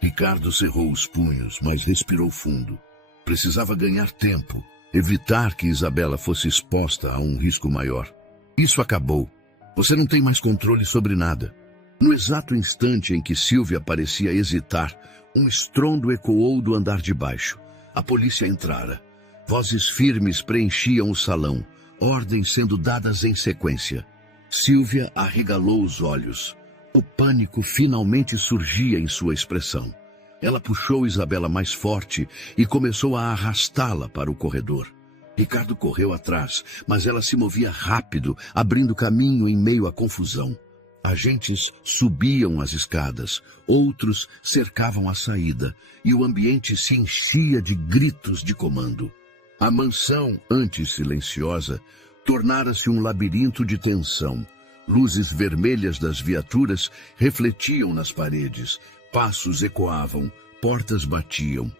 Ricardo cerrou os punhos, mas respirou fundo. Precisava ganhar tempo, evitar que Isabela fosse exposta a um risco maior. Isso acabou. Você não tem mais controle sobre nada. No exato instante em que Silvia parecia hesitar, um estrondo ecoou do andar de baixo. A polícia entrara. Vozes firmes preenchiam o salão, ordens sendo dadas em sequência. Silvia arregalou os olhos. O pânico finalmente surgia em sua expressão. Ela puxou Isabela mais forte e começou a arrastá-la para o corredor. Ricardo correu atrás, mas ela se movia rápido, abrindo caminho em meio à confusão. Agentes subiam as escadas, outros cercavam a saída, e o ambiente se enchia de gritos de comando. A mansão, antes silenciosa, tornara-se um labirinto de tensão. Luzes vermelhas das viaturas refletiam nas paredes, passos ecoavam, portas batiam.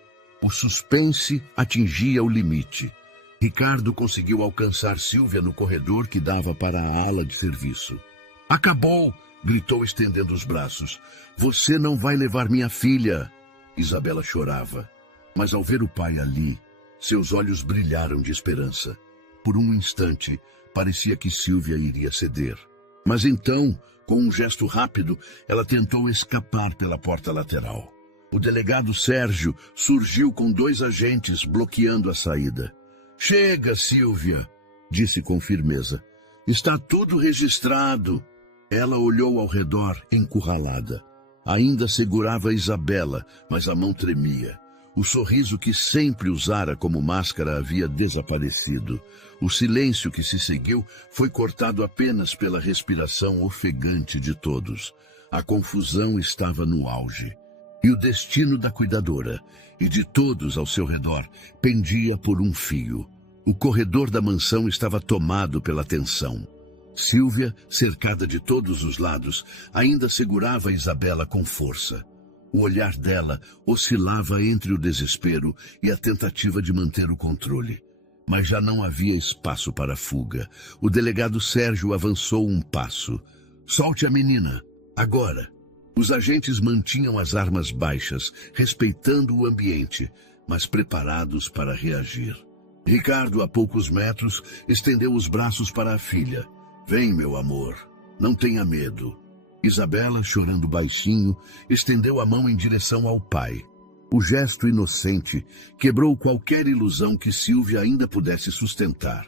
O suspense atingia o limite. Ricardo conseguiu alcançar Silvia no corredor que dava para a ala de serviço. Acabou! Gritou estendendo os braços. Você não vai levar minha filha! Isabela chorava, mas ao ver o pai ali, seus olhos brilharam de esperança. Por um instante, parecia que Silvia iria ceder. Mas então, com um gesto rápido, ela tentou escapar pela porta lateral. O delegado Sérgio surgiu com 2 agentes bloqueando a saída. Chega, Silvia, disse com firmeza. Está tudo registrado. Ela olhou ao redor, encurralada. Ainda segurava Isabela, mas a mão tremia. O sorriso que sempre usara como máscara havia desaparecido. O silêncio que se seguiu foi cortado apenas pela respiração ofegante de todos. A confusão estava no auge. E o destino da cuidadora, e de todos ao seu redor, pendia por um fio. O corredor da mansão estava tomado pela tensão. Silvia, cercada de todos os lados, ainda segurava Isabela com força. O olhar dela oscilava entre o desespero e a tentativa de manter o controle. Mas já não havia espaço para fuga. O delegado Sérgio avançou um passo. Solte a menina, agora. Os agentes mantinham as armas baixas, respeitando o ambiente, mas preparados para reagir. Ricardo, a poucos metros, estendeu os braços para a filha. Vem, meu amor, não tenha medo. Isabela, chorando baixinho, estendeu a mão em direção ao pai. O gesto inocente quebrou qualquer ilusão que Silvia ainda pudesse sustentar.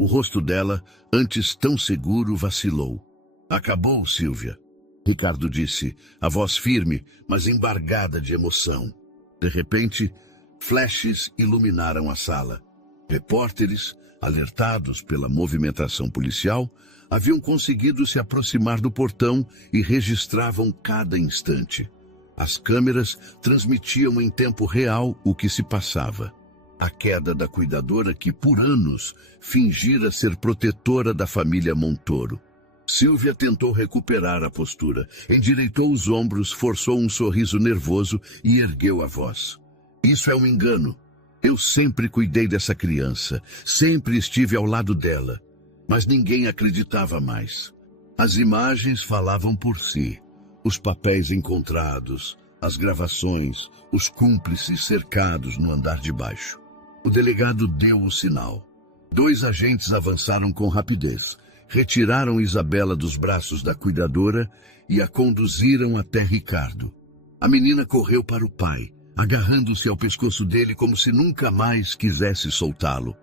O rosto dela, antes tão seguro, vacilou. Acabou, Silvia, Ricardo disse, a voz firme, mas embargada de emoção. De repente, flashes iluminaram a sala. Repórteres, alertados pela movimentação policial, haviam conseguido se aproximar do portão e registravam cada instante. As câmeras transmitiam em tempo real o que se passava. A queda da cuidadora que, por anos, fingira ser protetora da família Montoro. Silvia tentou recuperar a postura, endireitou os ombros, forçou um sorriso nervoso e ergueu a voz. Isso é um engano. Eu sempre cuidei dessa criança, sempre estive ao lado dela. Mas ninguém acreditava mais. As imagens falavam por si. Os papéis encontrados, as gravações, os cúmplices cercados no andar de baixo. O delegado deu o sinal. 2 agentes avançaram com rapidez, retiraram Isabela dos braços da cuidadora e a conduziram até Ricardo. A menina correu para o pai, agarrando-se ao pescoço dele como se nunca mais quisesse soltá-lo.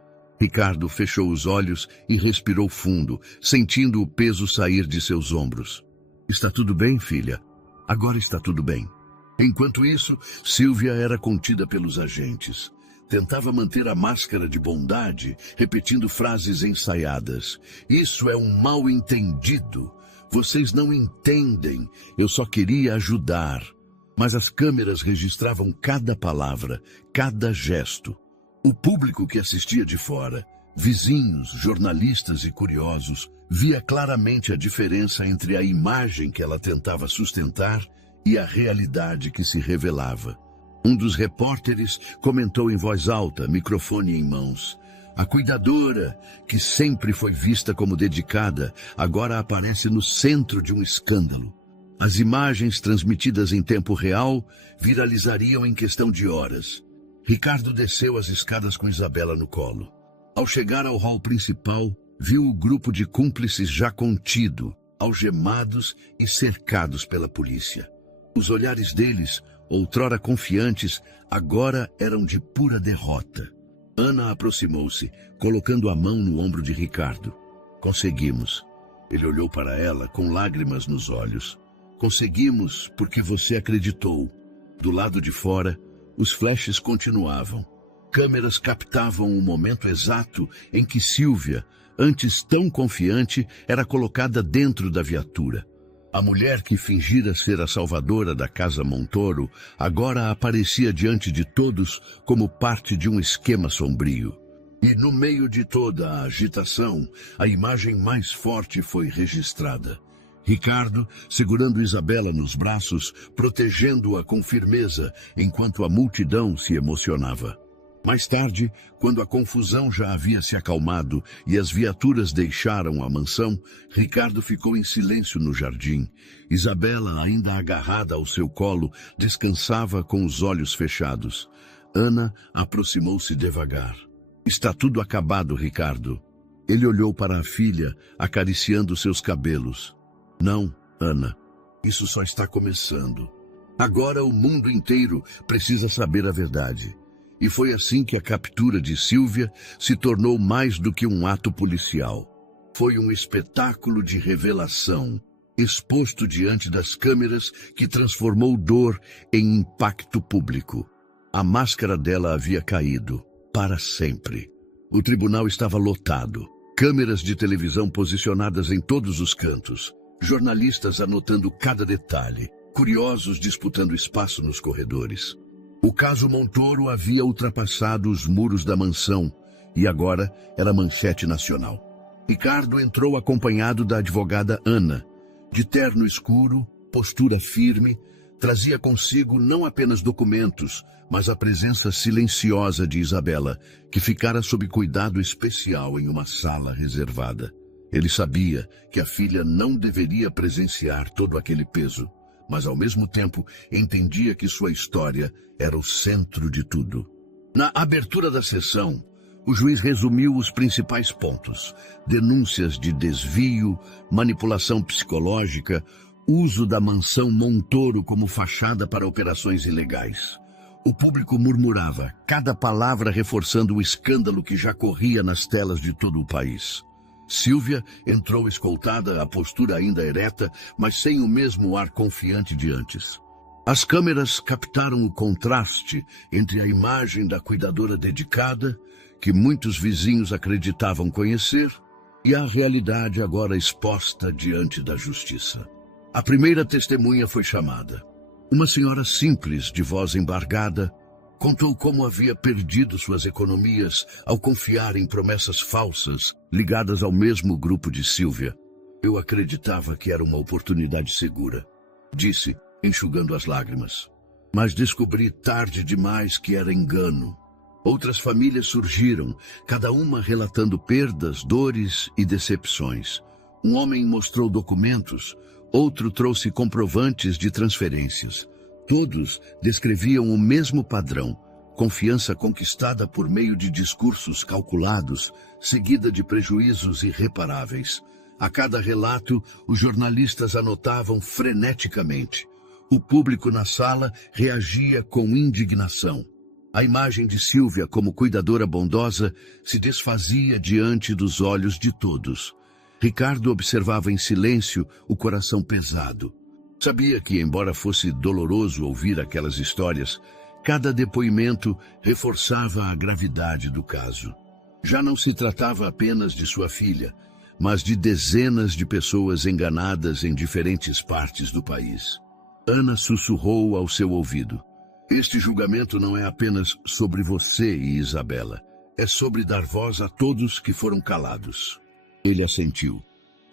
Ricardo fechou os olhos e respirou fundo, sentindo o peso sair de seus ombros. Está tudo bem, filha? Agora está tudo bem. Enquanto isso, Sílvia era contida pelos agentes. Tentava manter a máscara de bondade, repetindo frases ensaiadas. Isso é um mal-entendido. Vocês não entendem. Eu só queria ajudar. Mas as câmeras registravam cada palavra, cada gesto. O público que assistia de fora, vizinhos, jornalistas e curiosos, via claramente a diferença entre a imagem que ela tentava sustentar e a realidade que se revelava. Um dos repórteres comentou em voz alta, microfone em mãos. A cuidadora, que sempre foi vista como dedicada, agora aparece no centro de um escândalo. As imagens transmitidas em tempo real viralizariam em questão de horas. Ricardo desceu as escadas com Isabela no colo. Ao chegar ao hall principal, viu o grupo de cúmplices já contido, algemados e cercados pela polícia. Os olhares deles, outrora confiantes, agora eram de pura derrota. Ana aproximou-se, colocando a mão no ombro de Ricardo. Conseguimos. Ele olhou para ela com lágrimas nos olhos. Conseguimos porque você acreditou. Do lado de fora, os flashes continuavam. Câmeras captavam o momento exato em que Sílvia, antes tão confiante, era colocada dentro da viatura. A mulher que fingira ser a salvadora da Casa Montoro agora aparecia diante de todos como parte de um esquema sombrio. E no meio de toda a agitação, a imagem mais forte foi registrada. Ricardo, segurando Isabela nos braços, protegendo-a com firmeza, enquanto a multidão se emocionava. Mais tarde, quando a confusão já havia se acalmado e as viaturas deixaram a mansão, Ricardo ficou em silêncio no jardim. Isabela, ainda agarrada ao seu colo, descansava com os olhos fechados. Ana aproximou-se devagar. Está tudo acabado, Ricardo. Ele olhou para a filha, acariciando seus cabelos. Não, Ana, isso só está começando. Agora o mundo inteiro precisa saber a verdade. E foi assim que a captura de Sílvia se tornou mais do que um ato policial. Foi um espetáculo de revelação, exposto diante das câmeras, que transformou dor em impacto público. A máscara dela havia caído, para sempre. O tribunal estava lotado, câmeras de televisão posicionadas em todos os cantos, jornalistas anotando cada detalhe, curiosos disputando espaço nos corredores. O caso Montoro havia ultrapassado os muros da mansão e agora era manchete nacional. Ricardo entrou acompanhado da advogada Ana. De terno escuro, postura firme, trazia consigo não apenas documentos, mas a presença silenciosa de Isabela, que ficara sob cuidado especial em uma sala reservada. Ele sabia que a filha não deveria presenciar todo aquele peso, mas ao mesmo tempo entendia que sua história era o centro de tudo. Na abertura da sessão, o juiz resumiu os principais pontos: denúncias de desvio, manipulação psicológica, uso da mansão Montoro como fachada para operações ilegais. O público murmurava, cada palavra reforçando o escândalo que já corria nas telas de todo o país. Sílvia entrou escoltada, a postura ainda ereta, mas sem o mesmo ar confiante de antes. As câmeras captaram o contraste entre a imagem da cuidadora dedicada, que muitos vizinhos acreditavam conhecer, e a realidade agora exposta diante da justiça. A primeira testemunha foi chamada. Uma senhora simples, de voz embargada, contou como havia perdido suas economias ao confiar em promessas falsas ligadas ao mesmo grupo de Sílvia. Eu acreditava que era uma oportunidade segura, disse, enxugando as lágrimas. Mas descobri tarde demais que era engano. Outras famílias surgiram, cada uma relatando perdas, dores e decepções. Um homem mostrou documentos, outro trouxe comprovantes de transferências. Todos descreviam o mesmo padrão: confiança conquistada por meio de discursos calculados, seguida de prejuízos irreparáveis. A cada relato, os jornalistas anotavam freneticamente. O público na sala reagia com indignação. A imagem de Sílvia como cuidadora bondosa se desfazia diante dos olhos de todos. Ricardo observava em silêncio, o coração pesado. Sabia que, embora fosse doloroso ouvir aquelas histórias, cada depoimento reforçava a gravidade do caso. Já não se tratava apenas de sua filha, mas de dezenas de pessoas enganadas em diferentes partes do país. Ana sussurrou ao seu ouvido: "Este julgamento não é apenas sobre você e Isabela. É sobre dar voz a todos que foram calados." Ele assentiu.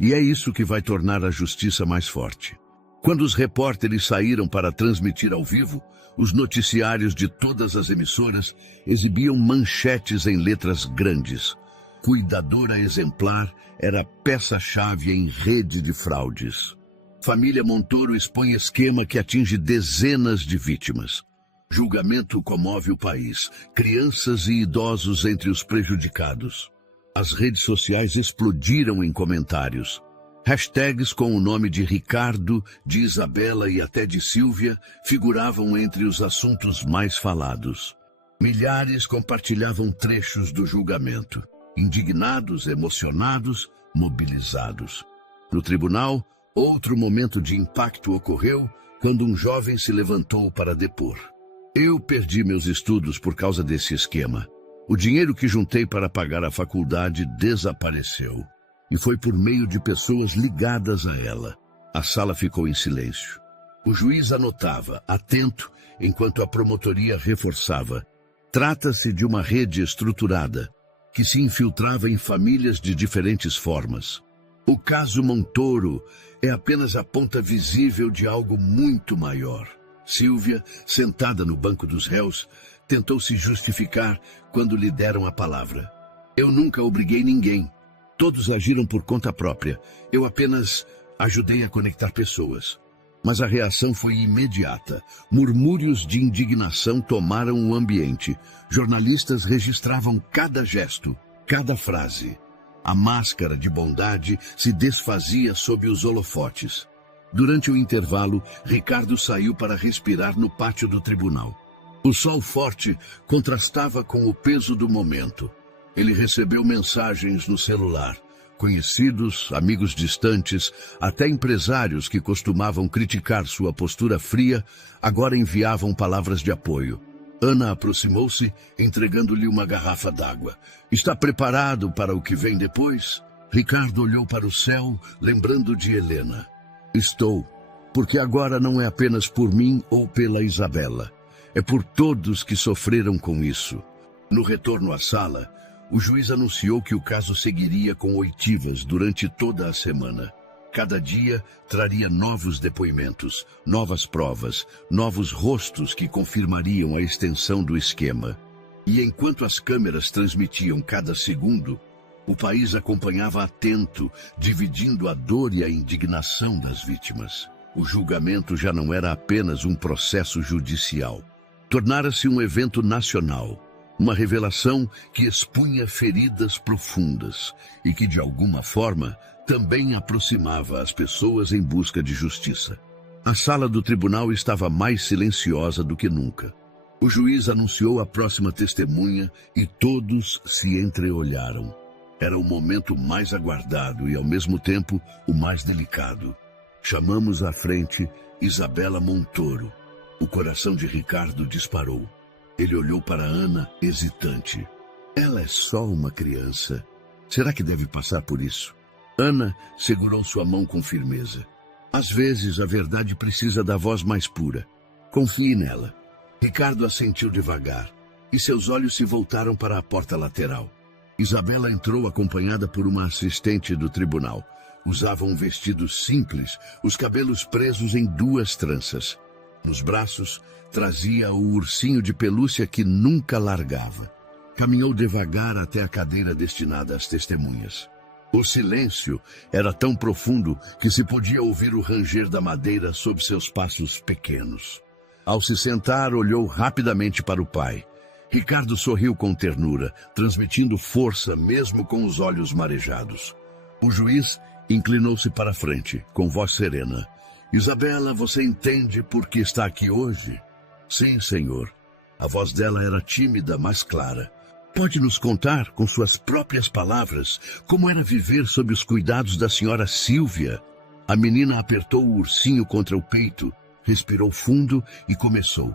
"E é isso que vai tornar a justiça mais forte." Quando os repórteres saíram para transmitir ao vivo, os noticiários de todas as emissoras exibiam manchetes em letras grandes. Cuidadora exemplar era peça-chave em rede de fraudes. Família Montoro expõe esquema que atinge dezenas de vítimas. Julgamento comove o país. Crianças e idosos entre os prejudicados. As redes sociais explodiram em comentários. Hashtags com o nome de Ricardo, de Isabela e até de Sílvia figuravam entre os assuntos mais falados. Milhares compartilhavam trechos do julgamento. Indignados, emocionados, mobilizados. No tribunal, outro momento de impacto ocorreu quando um jovem se levantou para depor. "Eu perdi meus estudos por causa desse esquema. O dinheiro que juntei para pagar a faculdade desapareceu. E foi por meio de pessoas ligadas a ela." A sala ficou em silêncio. O juiz anotava, atento, enquanto a promotoria reforçava. Trata-se de uma rede estruturada, que se infiltrava em famílias de diferentes formas. O caso Montoro é apenas a ponta visível de algo muito maior. Sílvia, sentada no banco dos réus, tentou se justificar quando lhe deram a palavra. "Eu nunca obriguei ninguém. Todos agiram por conta própria. Eu apenas ajudei a conectar pessoas." Mas a reação foi imediata. Murmúrios de indignação tomaram o ambiente. Jornalistas registravam cada gesto, cada frase. A máscara de bondade se desfazia sob os holofotes. Durante o intervalo, Ricardo saiu para respirar no pátio do tribunal. O sol forte contrastava com o peso do momento. Ele recebeu mensagens no celular. Conhecidos, amigos distantes, até empresários que costumavam criticar sua postura fria, agora enviavam palavras de apoio. Ana aproximou-se, entregando-lhe uma garrafa d'água. "Está preparado para o que vem depois?" Ricardo olhou para o céu, lembrando de Helena. "Estou, porque agora não é apenas por mim ou pela Isabela. É por todos que sofreram com isso." No retorno à sala, o juiz anunciou que o caso seguiria com oitivas durante toda a semana. Cada dia traria novos depoimentos, novas provas, novos rostos que confirmariam a extensão do esquema. E enquanto as câmeras transmitiam cada segundo, o país acompanhava atento, dividindo a dor e a indignação das vítimas. O julgamento já não era apenas um processo judicial. Tornara-se um evento nacional. Uma revelação que expunha feridas profundas e que, de alguma forma, também aproximava as pessoas em busca de justiça. A sala do tribunal estava mais silenciosa do que nunca. O juiz anunciou a próxima testemunha e todos se entreolharam. Era o momento mais aguardado e, ao mesmo tempo, o mais delicado. Chamamos à frente Isabela Montoro. O coração de Ricardo disparou. Ele olhou para Ana, hesitante. Ela é só uma criança. Será que deve passar por isso? Ana segurou sua mão com firmeza. Às vezes, a verdade precisa da voz mais pura. Confie nela. Ricardo assentiu devagar, e seus olhos se voltaram para a porta lateral. Isabela entrou acompanhada por uma assistente do tribunal. Usava um vestido simples, os cabelos presos em 2 tranças. Nos braços, trazia o ursinho de pelúcia que nunca largava. Caminhou devagar até a cadeira destinada às testemunhas. O silêncio era tão profundo que se podia ouvir o ranger da madeira sob seus passos pequenos. Ao se sentar, olhou rapidamente para o pai. Ricardo sorriu com ternura, transmitindo força mesmo com os olhos marejados. O juiz inclinou-se para a frente, com voz serena. Isabela, você entende por que está aqui hoje? Sim, senhor. A voz dela era tímida, mas clara. Pode nos contar, com suas próprias palavras, como era viver sob os cuidados da senhora Sílvia? A menina apertou o ursinho contra o peito, respirou fundo e começou.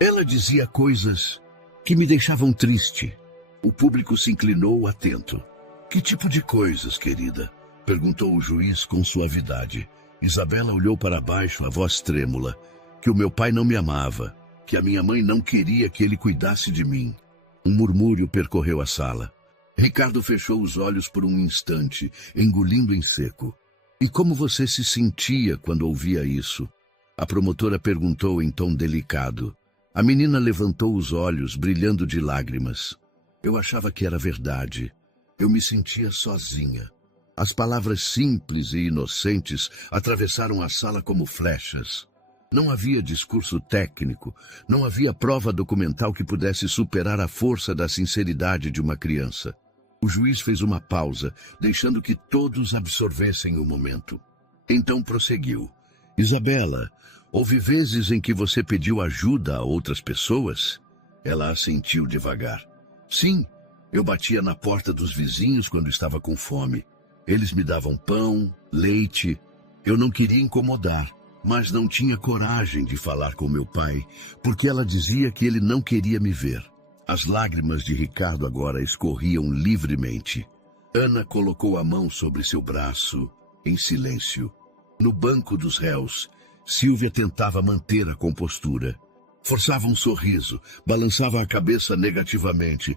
Ela dizia coisas que me deixavam triste. O público se inclinou atento. Que tipo de coisas, querida? Perguntou o juiz com suavidade. Isabela olhou para baixo, a voz trêmula. Que o meu pai não me amava, que a minha mãe não queria que ele cuidasse de mim. Um murmúrio percorreu a sala. Ricardo fechou os olhos por um instante, engolindo em seco. E como você se sentia quando ouvia isso? A promotora perguntou em tom delicado. A menina levantou os olhos, brilhando de lágrimas. Eu achava que era verdade. Eu me sentia sozinha. As palavras simples e inocentes atravessaram a sala como flechas. Não havia discurso técnico, não havia prova documental que pudesse superar a força da sinceridade de uma criança. O juiz fez uma pausa, deixando que todos absorvessem o momento. Então prosseguiu. Isabela, houve vezes em que você pediu ajuda a outras pessoas? Ela assentiu devagar. Sim, eu batia na porta dos vizinhos quando estava com fome. Eles me davam pão, leite. Eu não queria incomodar, mas não tinha coragem de falar com meu pai, porque ela dizia que ele não queria me ver. As lágrimas de Ricardo agora escorriam livremente. Ana colocou a mão sobre seu braço, em silêncio. No banco dos réus, Sílvia tentava manter a compostura. Forçava um sorriso, balançava a cabeça negativamente,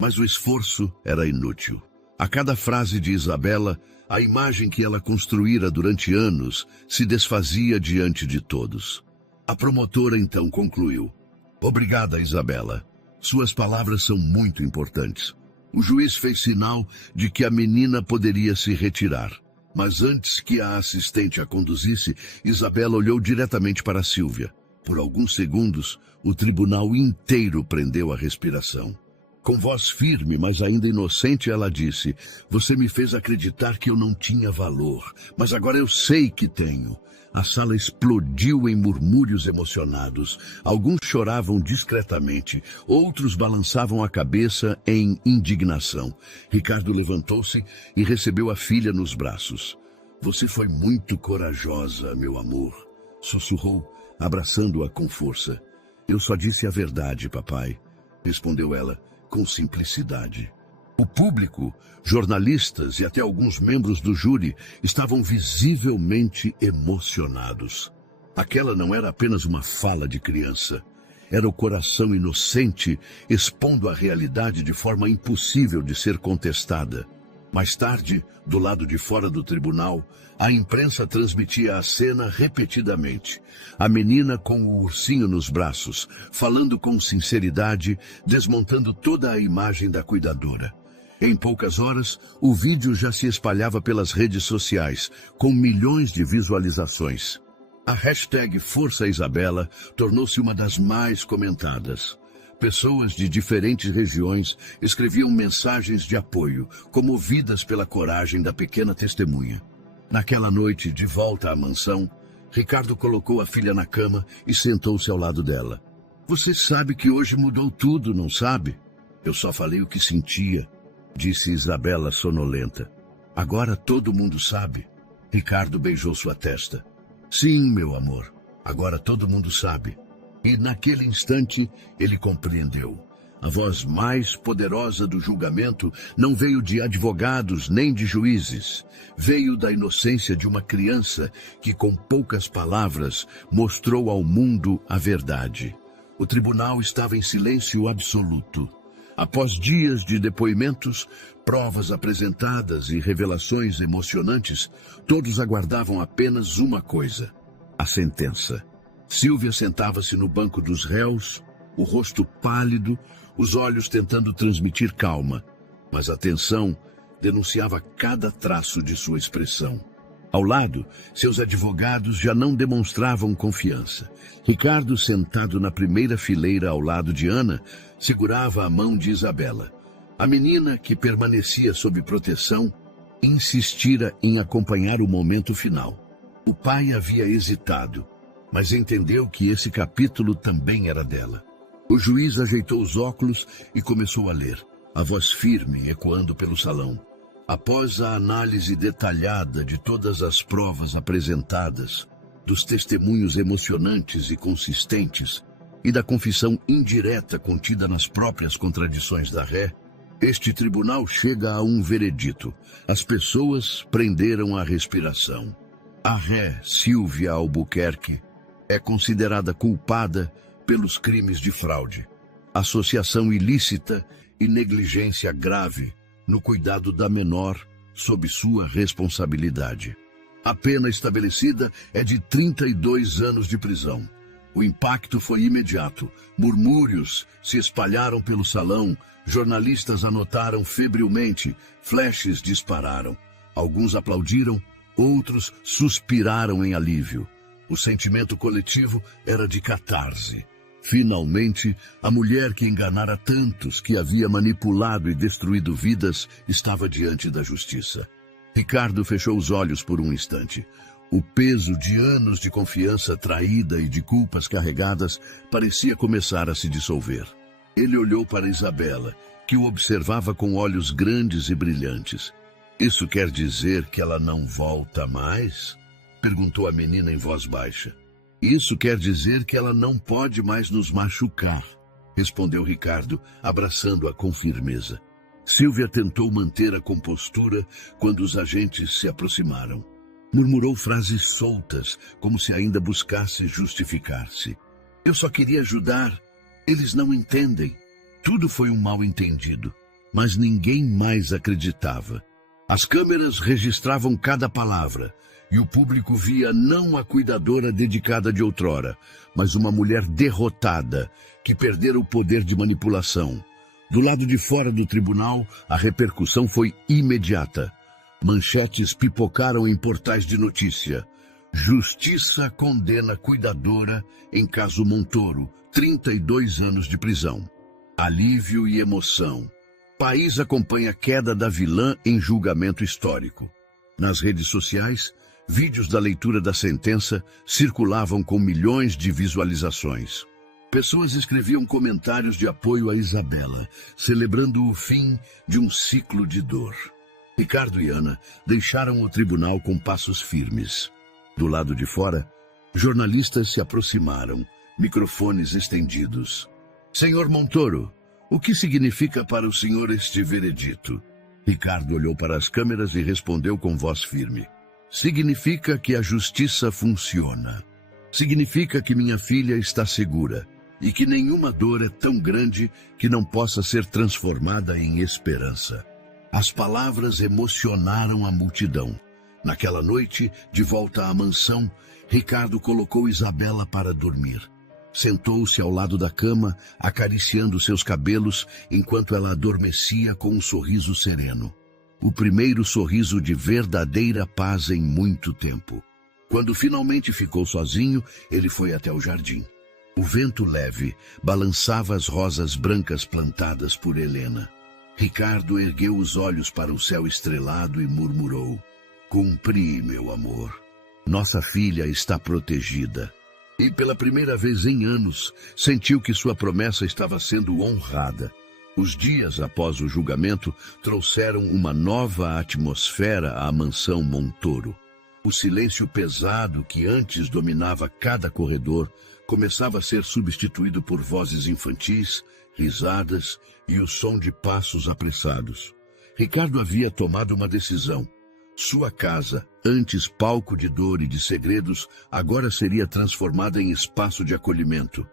mas o esforço era inútil. A cada frase de Isabela, a imagem que ela construíra durante anos se desfazia diante de todos. A promotora então concluiu. Obrigada, Isabela. Suas palavras são muito importantes. O juiz fez sinal de que a menina poderia se retirar. Mas antes que a assistente a conduzisse, Isabela olhou diretamente para Sílvia. Por alguns segundos, o tribunal inteiro prendeu a respiração. Com voz firme, mas ainda inocente, ela disse, você me fez acreditar que eu não tinha valor, mas agora eu sei que tenho. A sala explodiu em murmúrios emocionados. Alguns choravam discretamente, outros balançavam a cabeça em indignação. Ricardo levantou-se e recebeu a filha nos braços. Você foi muito corajosa, meu amor, sussurrou, abraçando-a com força. Eu só disse a verdade, papai, respondeu ela, com simplicidade. O público, jornalistas e até alguns membros do júri estavam visivelmente emocionados. Aquela não era apenas uma fala de criança. Era o coração inocente expondo a realidade de forma impossível de ser contestada. Mais tarde, do lado de fora do tribunal, a imprensa transmitia a cena repetidamente. A menina com o ursinho nos braços, falando com sinceridade, desmontando toda a imagem da cuidadora. Em poucas horas, o vídeo já se espalhava pelas redes sociais, com milhões de visualizações. A hashtag Força Isabela tornou-se uma das mais comentadas. Pessoas de diferentes regiões escreviam mensagens de apoio, comovidas pela coragem da pequena testemunha. Naquela noite, de volta à mansão, Ricardo colocou a filha na cama e sentou-se ao lado dela. Você sabe que hoje mudou tudo, não sabe? Eu só falei o que sentia, disse Isabela sonolenta. Agora todo mundo sabe. Ricardo beijou sua testa. Sim, meu amor, agora todo mundo sabe. E naquele instante ele compreendeu. A voz mais poderosa do julgamento não veio de advogados nem de juízes. Veio da inocência de uma criança que, com poucas palavras, mostrou ao mundo a verdade. O tribunal estava em silêncio absoluto. Após dias de depoimentos, provas apresentadas e revelações emocionantes, todos aguardavam apenas uma coisa: a sentença. Sílvia sentava-se no banco dos réus, o rosto pálido, os olhos tentando transmitir calma, mas a tensão denunciava cada traço de sua expressão. Ao lado, seus advogados já não demonstravam confiança. Ricardo, sentado na primeira fileira ao lado de Ana, segurava a mão de Isabela. A menina, que permanecia sob proteção, insistira em acompanhar o momento final. O pai havia hesitado, mas entendeu que esse capítulo também era dela. O juiz ajeitou os óculos e começou a ler, a voz firme ecoando pelo salão. Após a análise detalhada de todas as provas apresentadas, dos testemunhos emocionantes e consistentes e da confissão indireta contida nas próprias contradições da ré, este tribunal chega a um veredito. As pessoas prenderam a respiração. A ré Silvia Albuquerque é considerada culpada pelos crimes de fraude, associação ilícita e negligência grave no cuidado da menor sob sua responsabilidade. A pena estabelecida é de 32 anos de prisão. O impacto foi imediato. Murmúrios se espalharam pelo salão, jornalistas anotaram febrilmente, flashes dispararam. Alguns aplaudiram, outros suspiraram em alívio. O sentimento coletivo era de catarse. Finalmente, a mulher que enganara tantos, que havia manipulado e destruído vidas, estava diante da justiça. Ricardo fechou os olhos por um instante. O peso de anos de confiança traída e de culpas carregadas parecia começar a se dissolver. Ele olhou para Isabela, que o observava com olhos grandes e brilhantes. "Isso quer dizer que ela não volta mais?" perguntou a menina em voz baixa. "Isso quer dizer que ela não pode mais nos machucar", respondeu Ricardo, abraçando-a com firmeza. Silvia tentou manter a compostura quando os agentes se aproximaram. Murmurou frases soltas, como se ainda buscasse justificar-se. "Eu só queria ajudar. Eles não entendem." Tudo foi um mal-entendido, mas ninguém mais acreditava. As câmeras registravam cada palavra, e o público via não a cuidadora dedicada de outrora, mas uma mulher derrotada, que perdera o poder de manipulação. Do lado de fora do tribunal, a repercussão foi imediata. Manchetes pipocaram em portais de notícia. "Justiça condena cuidadora em caso Montoro, 32 anos de prisão." Alívio e emoção. País acompanha a queda da vilã em julgamento histórico. Nas redes sociais, vídeos da leitura da sentença circulavam com milhões de visualizações. Pessoas escreviam comentários de apoio a Isabela, celebrando o fim de um ciclo de dor. Ricardo e Ana deixaram o tribunal com passos firmes. Do lado de fora, jornalistas se aproximaram, microfones estendidos. "Senhor Montoro, o que significa para o senhor este veredito?" Ricardo olhou para as câmeras e respondeu com voz firme. "Significa que a justiça funciona. Significa que minha filha está segura e que nenhuma dor é tão grande que não possa ser transformada em esperança." As palavras emocionaram a multidão. Naquela noite, de volta à mansão, Ricardo colocou Isabela para dormir. Sentou-se ao lado da cama, acariciando seus cabelos, enquanto ela adormecia com um sorriso sereno. O primeiro sorriso de verdadeira paz em muito tempo. Quando finalmente ficou sozinho, ele foi até o jardim. O vento leve balançava as rosas brancas plantadas por Helena. Ricardo ergueu os olhos para o céu estrelado e murmurou: "Cumpri, meu amor. Nossa filha está protegida." E pela primeira vez em anos, sentiu que sua promessa estava sendo honrada. Os dias após o julgamento trouxeram uma nova atmosfera à mansão Montoro. O silêncio pesado que antes dominava cada corredor começava a ser substituído por vozes infantis, risadas e o som de passos apressados. Ricardo havia tomado uma decisão. Sua casa, antes palco de dor e de segredos, agora seria transformada em espaço de acolhimento.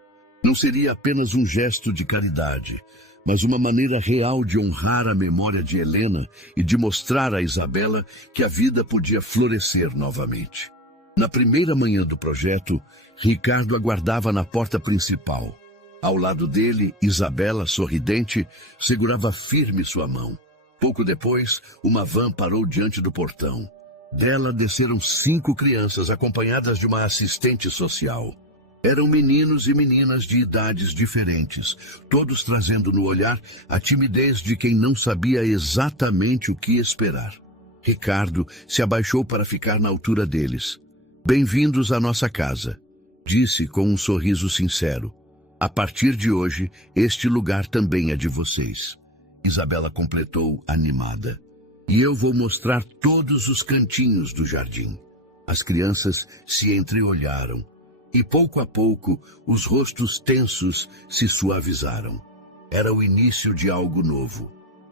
Não seria apenas um gesto de caridade, mas uma maneira real de honrar a memória de Helena e de mostrar a Isabela que a vida podia florescer novamente. Na primeira manhã do projeto, Ricardo aguardava na porta principal. Ao lado dele, Isabela, sorridente, segurava firme sua mão. Pouco depois, uma van parou diante do portão. Dela desceram 5 crianças, acompanhadas de uma assistente social. Eram meninos e meninas de idades diferentes, todos trazendo no olhar a timidez de quem não sabia exatamente o que esperar. Ricardo se abaixou para ficar na altura deles. "Bem-vindos à nossa casa", disse com um sorriso sincero. A partir de hoje, este lugar também é de vocês. Isabela completou animada. E eu vou mostrar todos os cantinhos do jardim. As crianças se entreolharam. E pouco a pouco, os rostos tensos se suavizaram. Era o início de algo novo.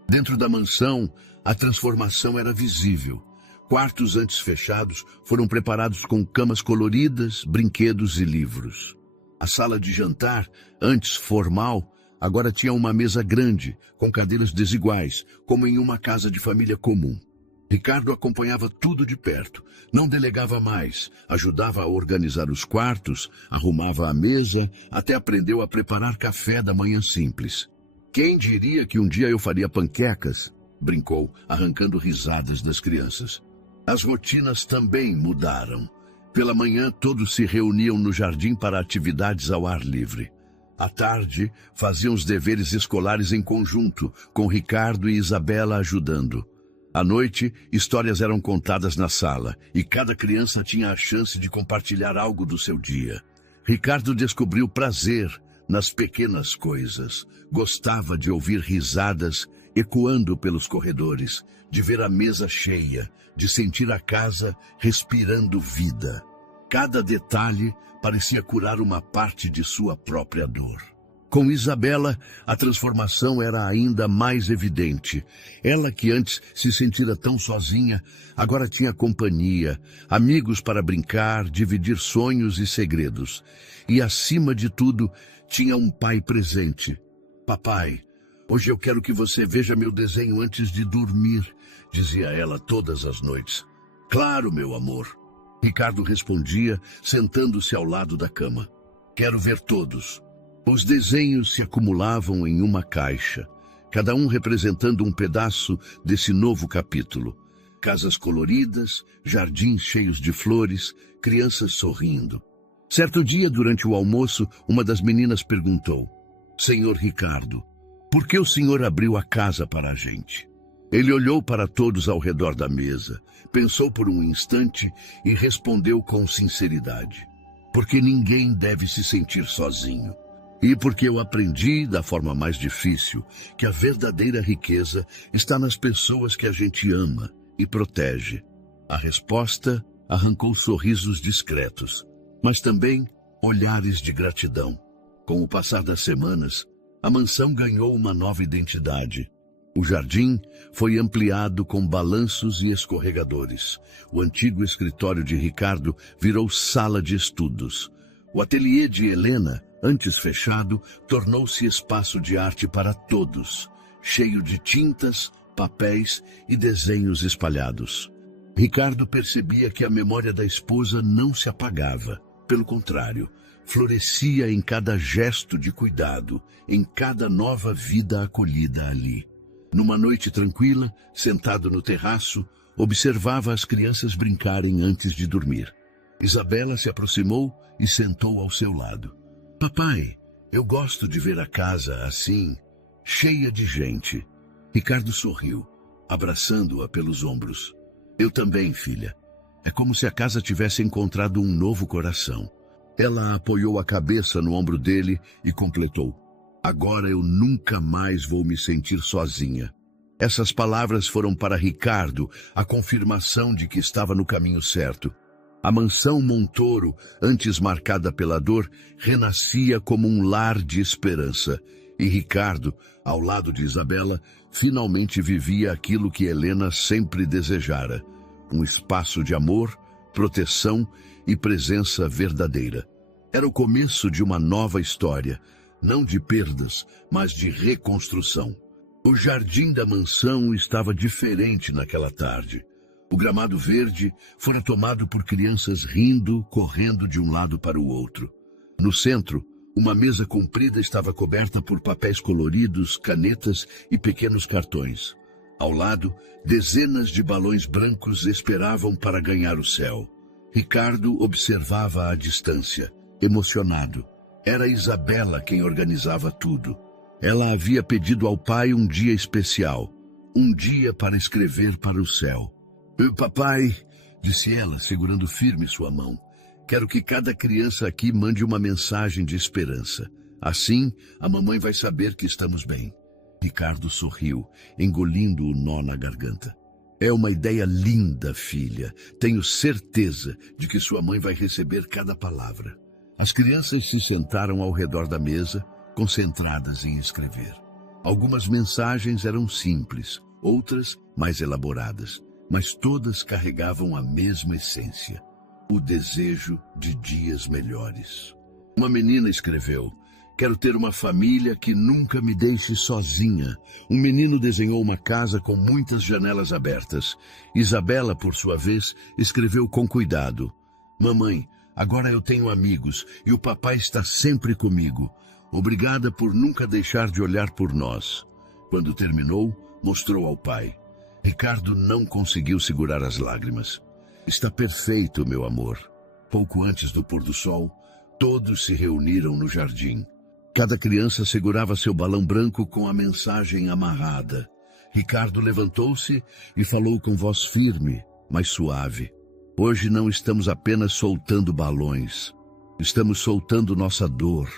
Dentro da mansão, a transformação era visível. Quartos antes fechados foram preparados com camas coloridas, brinquedos e livros. A sala de jantar, antes formal, agora tinha uma mesa grande, com cadeiras desiguais, como em uma casa de família comum. Ricardo acompanhava tudo de perto, não delegava mais, ajudava a organizar os quartos, arrumava a mesa, até aprendeu a preparar café da manhã simples. Quem diria que um dia eu faria panquecas? Brincou, arrancando risadas das crianças. As rotinas também mudaram. Pela manhã, todos se reuniam no jardim para atividades ao ar livre. À tarde, faziam os deveres escolares em conjunto, com Ricardo e Isabela ajudando. À noite, histórias eram contadas na sala, e cada criança tinha a chance de compartilhar algo do seu dia. Ricardo descobriu prazer nas pequenas coisas. Gostava de ouvir risadas ecoando pelos corredores, de ver a mesa cheia, de sentir a casa respirando vida. Cada detalhe parecia curar uma parte de sua própria dor. Com Isabela, a transformação era ainda mais evidente. Ela, que antes se sentira tão sozinha, agora tinha companhia, amigos para brincar, dividir sonhos e segredos. E, acima de tudo, tinha um pai presente. Papai, hoje eu quero que você veja meu desenho antes de dormir, dizia ela todas as noites. Claro, meu amor. Ricardo respondia, sentando-se ao lado da cama. Quero ver todos. Os desenhos se acumulavam em uma caixa, cada um representando um pedaço desse novo capítulo. Casas coloridas, jardins cheios de flores, crianças sorrindo. Certo dia, durante o almoço, uma das meninas perguntou: Senhor Ricardo, por que o senhor abriu a casa para a gente? Ele olhou para todos ao redor da mesa, pensou por um instante e respondeu com sinceridade: porque ninguém deve se sentir sozinho. E porque eu aprendi, da forma mais difícil, que a verdadeira riqueza está nas pessoas que a gente ama e protege. A resposta arrancou sorrisos discretos, mas também olhares de gratidão. Com o passar das semanas, a mansão ganhou uma nova identidade. O jardim foi ampliado com balanços e escorregadores. O antigo escritório de Ricardo virou sala de estudos. O ateliê de Helena, antes fechado, tornou-se espaço de arte para todos, cheio de tintas, papéis e desenhos espalhados. Ricardo percebia que a memória da esposa não se apagava. Pelo contrário, florescia em cada gesto de cuidado, em cada nova vida acolhida ali. Numa noite tranquila, sentado no terraço, observava as crianças brincarem antes de dormir. Isabela se aproximou e sentou ao seu lado. Papai, eu gosto de ver a casa assim, cheia de gente. Ricardo sorriu, abraçando-a pelos ombros. Eu também, filha. É como se a casa tivesse encontrado um novo coração. Ela apoiou a cabeça no ombro dele e completou: agora eu nunca mais vou me sentir sozinha. Essas palavras foram para Ricardo a confirmação de que estava no caminho certo. A mansão Montoro, antes marcada pela dor, renascia como um lar de esperança. E Ricardo, ao lado de Isabela, finalmente vivia aquilo que Helena sempre desejara: um espaço de amor, proteção e presença verdadeira. Era o começo de uma nova história, não de perdas, mas de reconstrução. O jardim da mansão estava diferente naquela tarde. O gramado verde fora tomado por crianças rindo, correndo de um lado para o outro. No centro, uma mesa comprida estava coberta por papéis coloridos, canetas e pequenos cartões. Ao lado, dezenas de balões brancos esperavam para ganhar o céu. Ricardo observava à distância, emocionado. Era Isabela quem organizava tudo. Ela havia pedido ao pai um dia especial, um dia para escrever para o céu. Papai, disse ela, segurando firme sua mão, quero que cada criança aqui mande uma mensagem de esperança. Assim, a mamãe vai saber que estamos bem. Ricardo sorriu, engolindo o nó na garganta. É uma ideia linda, filha. Tenho certeza de que sua mãe vai receber cada palavra. As crianças se sentaram ao redor da mesa, concentradas em escrever. Algumas mensagens eram simples, outras mais elaboradas, mas todas carregavam a mesma essência: o desejo de dias melhores. Uma menina escreveu: quero ter uma família que nunca me deixe sozinha. Um menino desenhou uma casa com muitas janelas abertas. Isabela, por sua vez, escreveu com cuidado: mamãe, agora eu tenho amigos e o papai está sempre comigo. Obrigada por nunca deixar de olhar por nós. Quando terminou, mostrou ao pai. Ricardo não conseguiu segurar as lágrimas. Está perfeito, meu amor. Pouco antes do pôr do sol, todos se reuniram no jardim. Cada criança segurava seu balão branco com a mensagem amarrada. Ricardo levantou-se e falou com voz firme, mas suave. Hoje não estamos apenas soltando balões. Estamos soltando nossa dor,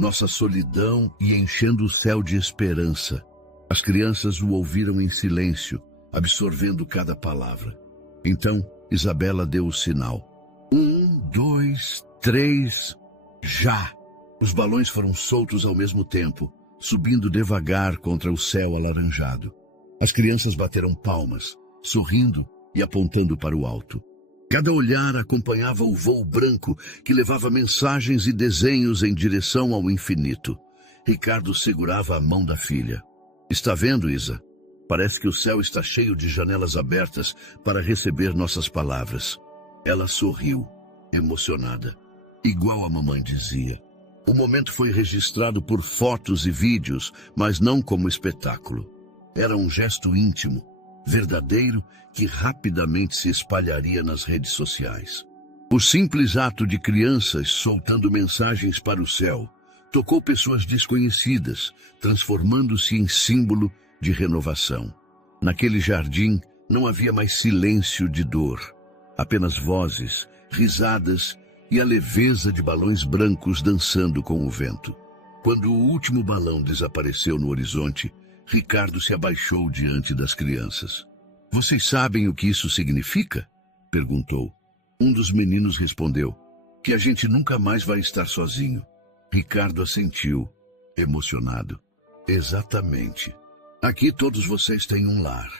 nossa solidão e enchendo o céu de esperança. As crianças o ouviram em silêncio, absorvendo cada palavra. Então, Isabela deu o sinal. 1, 2, 3, já! Os balões foram soltos ao mesmo tempo, subindo devagar contra o céu alaranjado. As crianças bateram palmas, sorrindo e apontando para o alto. Cada olhar acompanhava o voo branco que levava mensagens e desenhos em direção ao infinito. Ricardo segurava a mão da filha. Está vendo, Isa? Parece que o céu está cheio de janelas abertas para receber nossas palavras. Ela sorriu, emocionada, igual a mamãe dizia. O momento foi registrado por fotos e vídeos, mas não como espetáculo. Era um gesto íntimo, verdadeiro, que rapidamente se espalharia nas redes sociais. O simples ato de crianças soltando mensagens para o céu tocou pessoas desconhecidas, transformando-se em símbolo de renovação. Naquele jardim não havia mais silêncio de dor, apenas vozes, risadas e a leveza de balões brancos dançando com o vento. Quando o último balão desapareceu no horizonte, Ricardo se abaixou diante das crianças. Vocês sabem o que isso significa? Perguntou. Um dos meninos respondeu: que a gente nunca mais vai estar sozinho. Ricardo assentiu, emocionado. Exatamente. Aqui todos vocês têm um lar.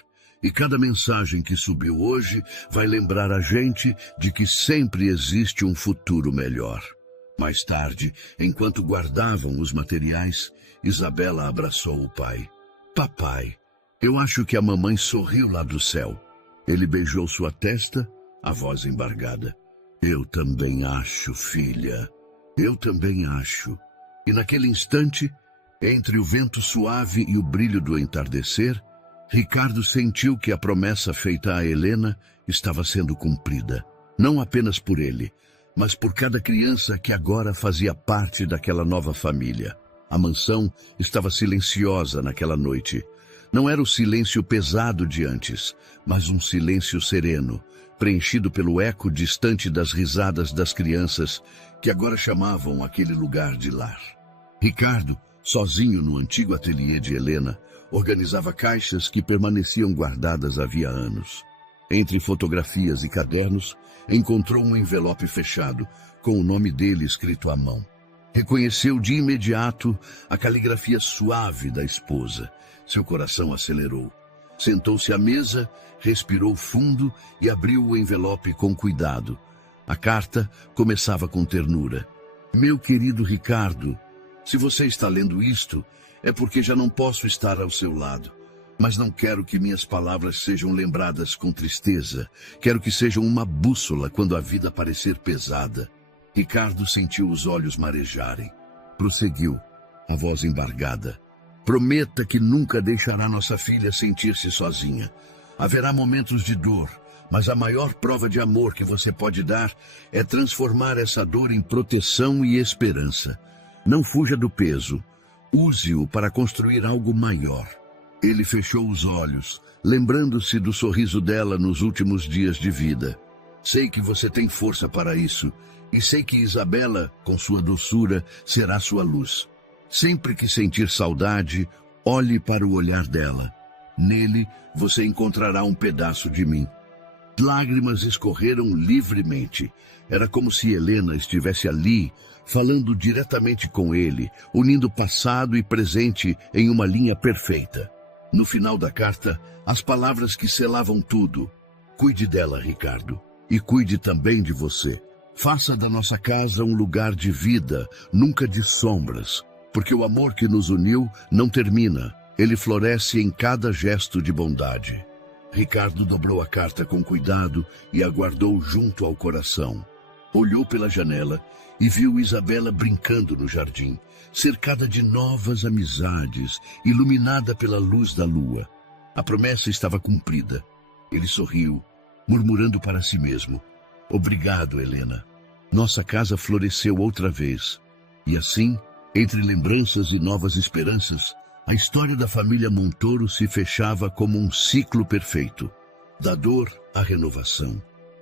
E cada mensagem que subiu hoje vai lembrar a gente de que sempre existe um futuro melhor. Mais tarde, enquanto guardavam os materiais, Isabela abraçou o pai. Papai, eu acho que a mamãe sorriu lá do céu. Ele beijou sua testa, a voz embargada. Eu também acho, filha. Eu também acho. E naquele instante, entre o vento suave e o brilho do entardecer, Ricardo sentiu que a promessa feita a Helena estava sendo cumprida. Não apenas por ele, mas por cada criança que agora fazia parte daquela nova família. A mansão estava silenciosa naquela noite. Não era o silêncio pesado de antes, mas um silêncio sereno, preenchido pelo eco distante das risadas das crianças que agora chamavam aquele lugar de lar. Ricardo, sozinho no antigo ateliê de Helena, organizava caixas que permaneciam guardadas havia anos. Entre fotografias e cadernos, encontrou um envelope fechado, com o nome dele escrito à mão. Reconheceu de imediato a caligrafia suave da esposa. Seu coração acelerou. Sentou-se à mesa, respirou fundo e abriu o envelope com cuidado. A carta começava com ternura. Meu querido Ricardo, se você está lendo isto, é porque já não posso estar ao seu lado. Mas não quero que minhas palavras sejam lembradas com tristeza. Quero que sejam uma bússola quando a vida parecer pesada. Ricardo sentiu os olhos marejarem. Prosseguiu, a voz embargada. Prometa que nunca deixará nossa filha sentir-se sozinha. Haverá momentos de dor, mas a maior prova de amor que você pode dar é transformar essa dor em proteção e esperança. Não fuja do peso. Use-o para construir algo maior. Ele fechou os olhos, lembrando-se do sorriso dela nos últimos dias de vida. Sei que você tem força para isso, e sei que Isabela, com sua doçura, será sua luz. Sempre que sentir saudade, olhe para o olhar dela. Nele, você encontrará um pedaço de mim. Lágrimas escorreram livremente. Era como se Helena estivesse ali, falando diretamente com ele, unindo passado e presente em uma linha perfeita. No final da carta, as palavras que selavam tudo. Cuide dela, Ricardo, e cuide também de você. Faça da nossa casa um lugar de vida, nunca de sombras, porque o amor que nos uniu não termina, ele floresce em cada gesto de bondade. Ricardo dobrou a carta com cuidado e a guardou junto ao coração. Olhou pela janela e viu Isabela brincando no jardim, cercada de novas amizades, iluminada pela luz da lua. A promessa estava cumprida. Ele sorriu, murmurando para si mesmo: obrigado, Helena. Nossa casa floresceu outra vez. E assim, entre lembranças e novas esperanças, a história da família Montoro se fechava como um ciclo perfeito. Da dor à renovação,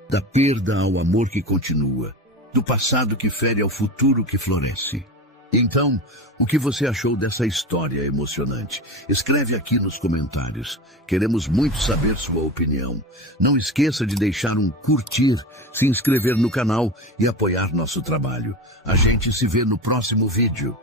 da perda ao amor que continua, do passado que fere ao futuro que floresce. Então, o que você achou dessa história emocionante? Escreve aqui nos comentários. Queremos muito saber sua opinião. Não esqueça de deixar um curtir, se inscrever no canal e apoiar nosso trabalho. A gente se vê no próximo vídeo.